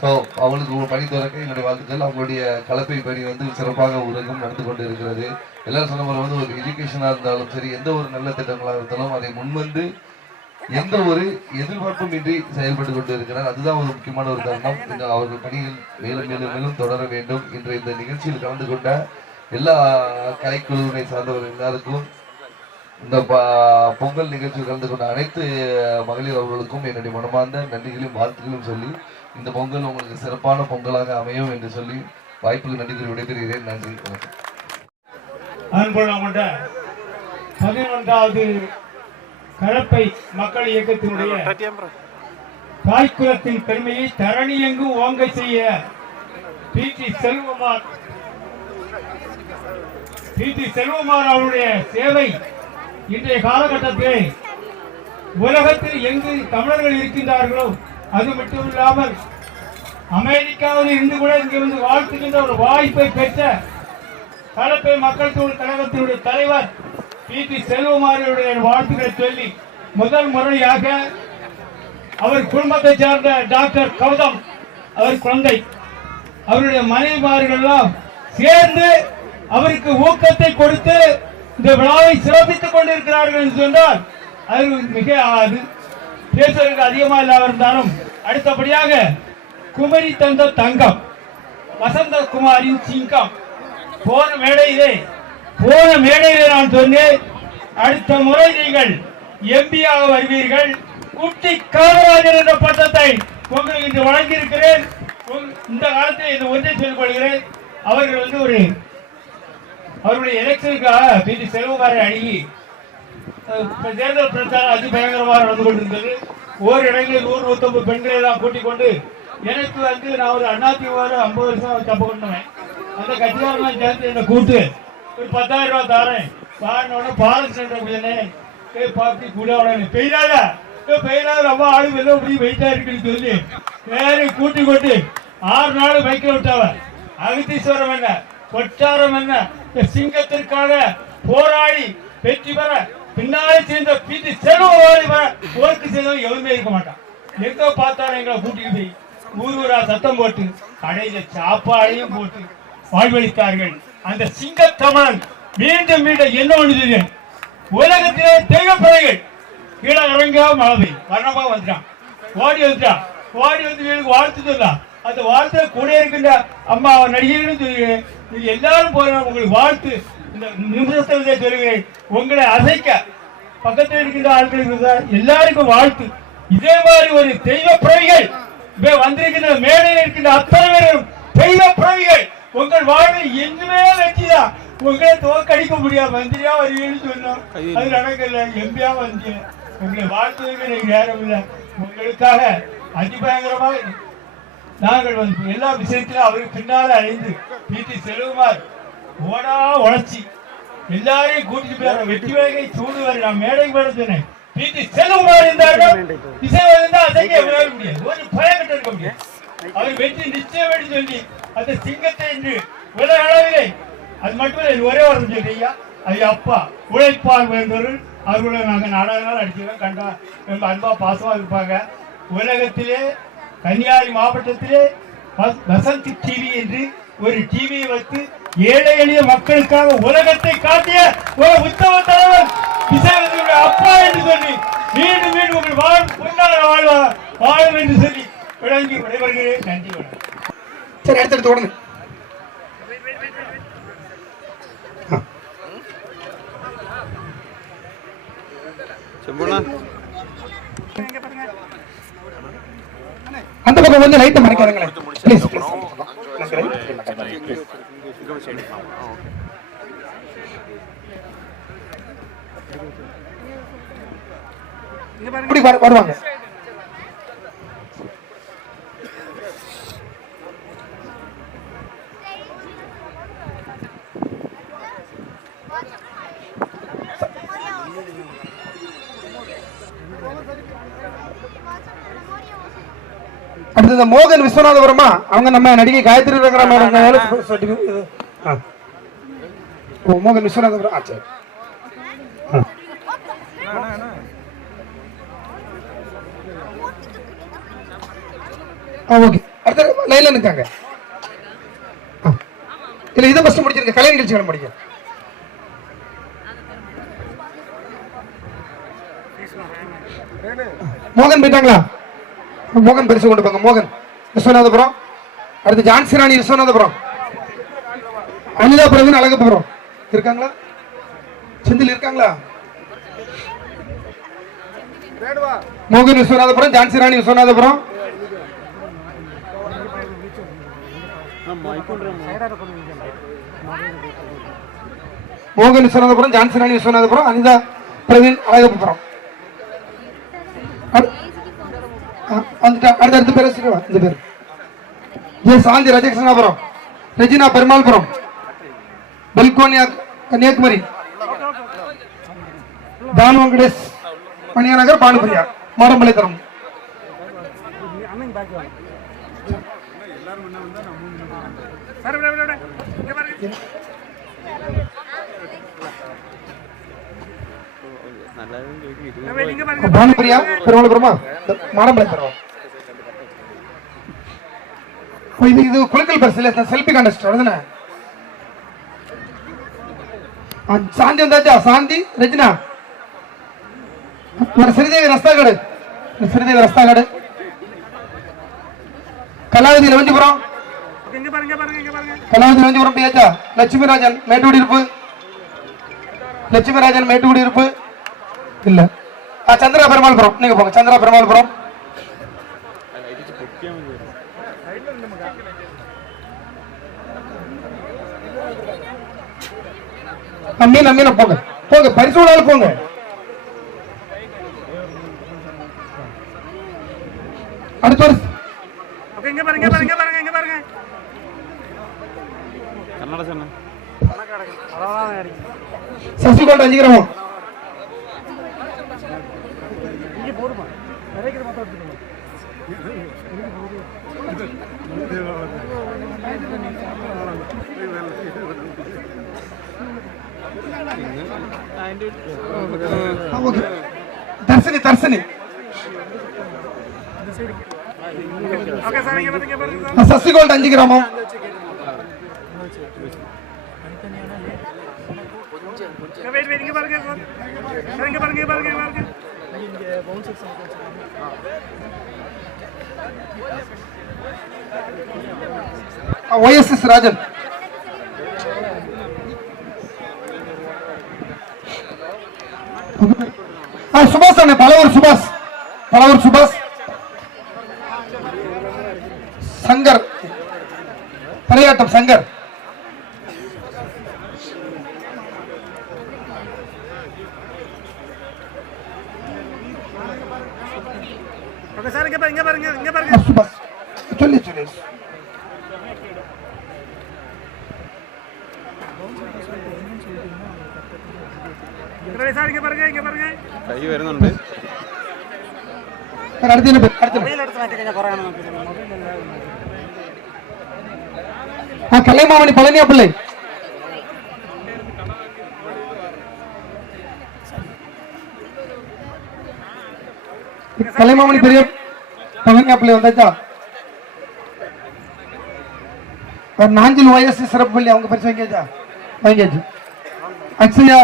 ஸோ அவங்களுக்கு ஒரு பணி தொடக்க என்னுடைய வாழ்த்துக்கள். அவங்களுடைய கலப்பை பணி வந்து சிறப்பாக உலகம் நடந்து கொண்டு இருக்கிறது. எல்லாரும் சொன்ன மாதிரி வந்து ஒரு எஜுகேஷனாக இருந்தாலும் சரி, எந்த ஒரு நல்ல திட்டங்களாக இருந்தாலும் அதை முன்வந்து எந்த ஒரு எதிர்பார்ப்பும் இன்றி செயல்பட்டு கொண்டு இருக்கிறார். அதுதான் ஒரு முக்கியமான ஒரு காரணம். இந்த அவர்கள் பணிகள் மேலும் மேலும் மேலும் தொடர வேண்டும். இன்று இந்த நிகழ்ச்சியில் கலந்து கொண்ட எல்லா கலைக்குழுவினை சார்ந்தவர்கள் எல்லாருக்கும், இந்த பொங்கல் நிகழ்ச்சியில் கலந்து கொண்ட அனைத்து மகளிர் அவர்களுக்கும் என்னுடைய மனமார்ந்த நன்றிகளையும் வாழ்த்துக்களையும் சொல்லி, இந்த பொங்கல் உங்களுக்கு சிறப்பான பொங்கலாக அமையும் என்று சொல்லி வாய்ப்புக்கு நன்றி கூறி விடைபெறுகிறேன். நன்றி, வணக்கம். அன்புள்ள 11வது கலப்பை மக்கள் இயக்கத்தினுடைய தாய்க்குலத்தின் பெருமையை தரணி எங்கும் ஓங்க செய்ய பி.டி. செல்வகுமார் அவருடைய சேவை இன்றைய காலகட்டத்தில் உலகத்தில் எங்கு தமிழர்கள் இருக்கின்றார்களோ அது மட்டும் இல்லாமல் அமெரிக்காவில் இருந்து கூட இங்கே வந்து வாழ்த்துகின்ற ஒரு வாய்ப்பை பெற்ற கலப்பை மக்கள் கழகத்தினுடைய தலைவர் பி.டி. செல்வகுமாரியுடைய வாழ்த்துக்களை சொல்லி, முதல் முறையாக அவர் குடும்பத்தை சேர்ந்த டாக்டர் கௌதம், அவர் குழந்தை, அவருடைய மனைவிமார்கள் எல்லாம் சேர்ந்து அவருக்கு ஊக்கத்தை கொடுத்து இந்த விழாவை சிறப்பித்துக் கொண்டிருக்கிறார்கள் என்று சொன்னால் அது மிக ஆகாது. பேசுவதற்கு அதிகமாக இல்லாமல் இருந்தாலும், அடுத்தபடியாக குமரி தந்த தங்கம், வசந்தகுமாரின் சிங்கம், போன மேடையிலே நான் சொன்னேன், அடுத்த முறை நீங்கள் எம்பியாக வருவீர்கள், குட்டி காமராஜர் என்ற பட்டத்தை உங்களுக்கு இன்று வழங்கியிருக்கிறேன். இந்த காலத்தில் இந்த ஒன்றை சொல்லிக் கொள்கிறேன். அவர்கள் வந்து அவருடைய எலெக்ஷனுக்காக பி.டி. செல்வகுமாரை அணுகி தேர்தல் பிரச்சாரம் அதிபயங்கரமாக நடந்து கொண்டிருந்தது. ஓர் இடங்களில் 100-150 பெண்களை எல்லாம் கூட்டிக் கொண்டு எனக்கு வந்து நான் ஒரு அதிமுக 50 வருஷம் தப்பு கொண்டவன், அந்த கட்சியாரெல்லாம் சேர்ந்து என்னை கூட்டு ஒரு 10,000 ரூபாய் தாரேன் வாங்கினோட பாலகிருஷ்ணன் பார்த்து கூட பெய்யாத ரொம்ப ஆளு வெள்ள அப்படி வெயிட்டா இருக்குன்னு சொல்லி வேற கூட்டி கொண்டு 6 நாள் வைக்க விட்டவ. அகத்தீஸ்வரம் என்ன, கொட்டாரம் என்ன, சிங்கத்திற்காக போராடி வெற்றி பெற பின்னாலே சேர்ந்த பி.டி. செல்வகுமாரி ஒர்க்கு செய்தவன் எவருமே இருக்க மாட்டான். எங்க பார்த்தாலும் எங்களை கூட்டிட்டு போய் ஊரூரா சத்தம் போட்டு கடையில சாப்பாடையும் போட்டு வாழ்வழித்தார்கள். அந்த சிங்கத்தமிழன் மீண்டும் மீண்டும் என்ன ஒன்று, உலகத்திலே தெய்வ பிழைகள் கீழே இறங்கா மழை வர்ணமா வந்துட்டான், ஓடி வந்துட்டான், ஓடி வந்து வீட்டுக்கு வாழ்த்து சொல்லலாம். அந்த வாழ்த்தை கூட இருக்கின்ற அம்மா நடிகர்களும் சொல்லுகிறேன், நீங்க எல்லாரும் போற உங்களுக்கு வாழ்த்து இந்த நிமிஷத்தை சொல்லுகிறேன். உங்களை அசைக்க பக்கத்தில் இருக்கின்ற ஆட்களுக்கு எல்லாருக்கும் வாழ்த்து. இதே மாதிரி ஒரு தெய்வ பிறவிகள் வந்திருக்கின்ற மேடையில் இருக்கின்ற அத்தனை பேரும் தெய்வ பிறவிகள். உங்கள் வாழ்வில் எங்குமே வெற்றிதான். உங்களை தோக்கடிக்க முடியாது. மந்திரியா வருவீங்கன்னு சொன்னோம், அது நடக்கல. எம்பியா வந்து உங்களை வாழ்த்துவதற்கு எனக்கு நேரம் இல்லை. உங்களுக்காக அதிபயங்கரமாக நாங்கள் வந்து எல்லா விஷயத்திலும் அவருக்கு பின்னால அடைந்து பிடி செல்வகுமார் ஓடா உழைச்சி எல்லாரையும் கூட்டிட்டு போய் வெற்றி வேகை சூடுவார். நான் மேடைக்கு மேல சொன்னேன், பிடி செல்வகுமார் இருந்தார்கள் இசை வந்தா அசைக்க முடியாது, ஒரு பயக்கட்ட இருக்க முடியாது. அவர் வெற்றி நிச்சயம் என்று சொல்லி அந்த சிங்கத்தை என்று உலக அளவிலே அது மட்டும் ஒரே ஒரு சொல்லியா, அது அப்பா உழைப்பால் வேண்டவர்கள் அவர்களை நாங்கள் நாடகங்கள் அடிச்சுக்கிறோம். கண்டா ரொம்ப அன்பா பாசமா இருப்பாங்க. உலகத்திலே கன்னியாகுமரி மாவட்டத்திலே வசந்த் டிவி என்று ஒரு டிவியை வைத்து ஏழை எளிய மக்களுக்காக உலகத்தை காட்டிய ஒரு உத்தம தலைவர் விசேஷ அப்பா என்று சொல்லி மீண்டும் மீண்டும் உங்கள் வாழும் என்று சொல்லி விளங்கி விடைபெறுகிறேன். நன்றி வணக்கம். சரி, எடுத்து உடனே அந்த பக்கம் கொஞ்சம் லைட்டை மறைக்காதங்களேன் ப்ளீஸ். வருவாங்க. அடுத்தது மோகன் விஸ்வநாதபுரமா, அவங்க நம்ம நடிகை காயத்ரி மோகன் விஸ்வநாதபுரம். சரி, ஓகே. அடுத்த லைன்ல நிற்காங்க. இல்ல இதை ஃபர்ஸ்ட் முடிச்சிருக்க, கலை நிகழ்ச்சிகளை முடிக்க. மோகன் போயிட்டாங்களா? மோகன் பரிசு கொண்டு போங்க. மோகன் விஸ்வநாதபுரம். அடுத்து ஜான்சி ராணி விஸ்வநாதபுரம். அனிதா பிரவீன் அழகப்புறம் இருக்காங்களா? செந்தில் இருக்காங்களா? மோகன் விஸ்வநாதபுரம், ஜான்சி ராணி விஸ்வநாதபுரம். மோகன் விஸ்வநாதபுரம், ஜான்சி ராணி விஸ்வநாதபுரம், அனிதா பிரவீன் அழகப்புறம். அடுத்த பேர் இந்த பேர் ஜே சாந்தி ராஜகிருஷ்ணாபுரம், ரெஜினா பெருமாள்புரம், பல்கோனியா கன்னியாகுமரி, தானு வெங்கடேஷ் மணியாநகர், பானுபிரியா மாரம்பளைத்தரம். பானுபிரியா பெருமாள்புரமா மாரம்பளைத்தரம். இது குலுக்கல் பஸ் இல்ல, செல்ஃபி கான்டெஸ்ட் வருதுண்ணே. சாந்தி வந்தாச்சா? சாந்தி, ரெஜினா, ஸ்ரீதேவி ரஸ்தாகாடு, ஸ்ரீதேவி ரஸ்தாகாடு, கலாவதி ரவஞ்சிபுரம், கலாவதி ரவஞ்சிபுரம் பியாச்சா? லட்சுமி ராஜன் மேட்டுக்குடி இருப்பு, லட்சுமி ராஜன் மேட்டுக்குடி இருப்பு இல்ல. சந்திரா பெருமாள்புரம், நீங்க போங்க. சந்திரா பெருமாள்புரம். அம்மீன போங்க போங்க, பரிசு போங்க. அடுத்த ஒரு சசிகோட்டை 5 கிராமம். தர்சினி, தர்சினி சசிகோல்ட் 5 கிராமம். OSS ராஜன். சுபாஷ் அண்ணே, பலவூர் சுபாஷ். சங்கர், தலையாட்டம் சங்கர். சுபாஷ் சொல்லி കൈ വരുന്നുണ്ട്. கலைமாமணி பழனியா பிள்ளை. கலைமாமணி பெரிய பழனியா பிள்ளை வந்தாச்சா? நாஞ்சில் OSS சிறப்பு பள்ளி அவங்க பரிசு வாங்கியாச்சு. அக்ஷயா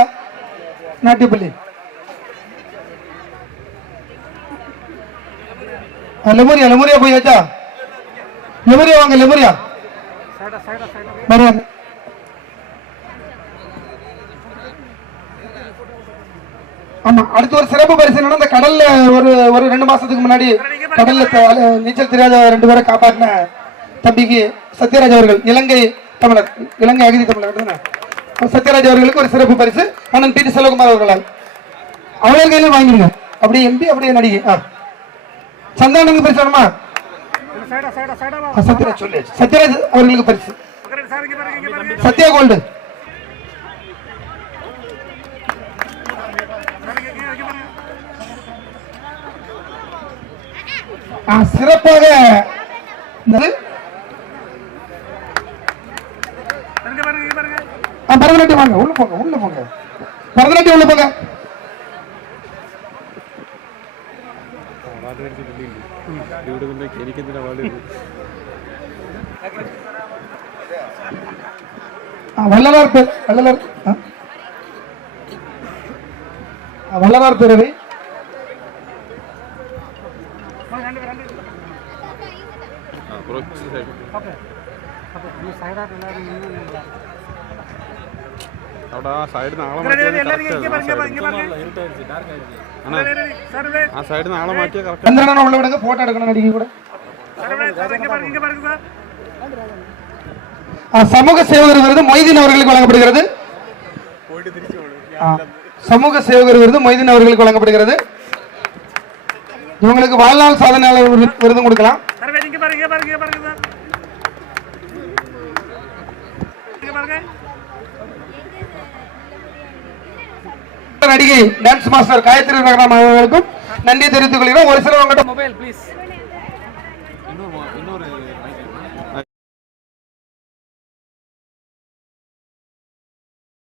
நாட்டியப்பள்ளி. லெமுரியா போயாச்சா? லெமுரியா வாங்க, லெமுரியா. ஆமா, அடுத்து ஒரு சிறப்பு பரிசு என்னன்னா, இந்த கடல்ல ஒரு 2 மாசத்துக்கு முன்னாடி கடல்ல நீச்சல் தெரியாத 2 பேரை காப்பாற்றின தம்பிக்கு சத்யராஜ் அவர்கள், இலங்கை அகதி தமிழர் சத்யராஜ் அவர்களுக்கு ஒரு சிறப்பு பரிசு அண்ணன் டி. செல்வகுமார் அவர்களால் அவர்கள் கையில வாங்கிருங்க. அப்படியே எம்பி, அப்படியே நடிகை. சந்தானனுக்கு பரிசு வேணுமா? சத்யராஜ் அவர்களுக்கு பரிசு. சத்யா கோல்டு. சிறப்பாக பரதநாட்டியம் வாங்க, உள்ள போங்க பரதநாட்டியம் உள்ள போங்க. வள்ளலார் பேரவை. போட்டோ எடுக்கணும் நடிகை கூட. சமூக சேவகர் விருது மொய்தீன் அவர்களுக்கு வழங்கப்படுகிறது. சமூக சேவகர் விருது மொய்தீன் அவர்களுக்கு வழங்கப்படுகிறது. இவங்களுக்கு வாழ்நாள் சாதனையாளர் விருதும் கொடுக்கலாம். நடிகை டான்ஸ் மாஸ்டர் காயத்ரி நகரம் அவர்களுக்கும் நன்றி தெரிவித்துக் கொள்கிறோம். ஒரு சிலர் உங்கள்கிட்ட மொபைல் ப்ளீஸ்.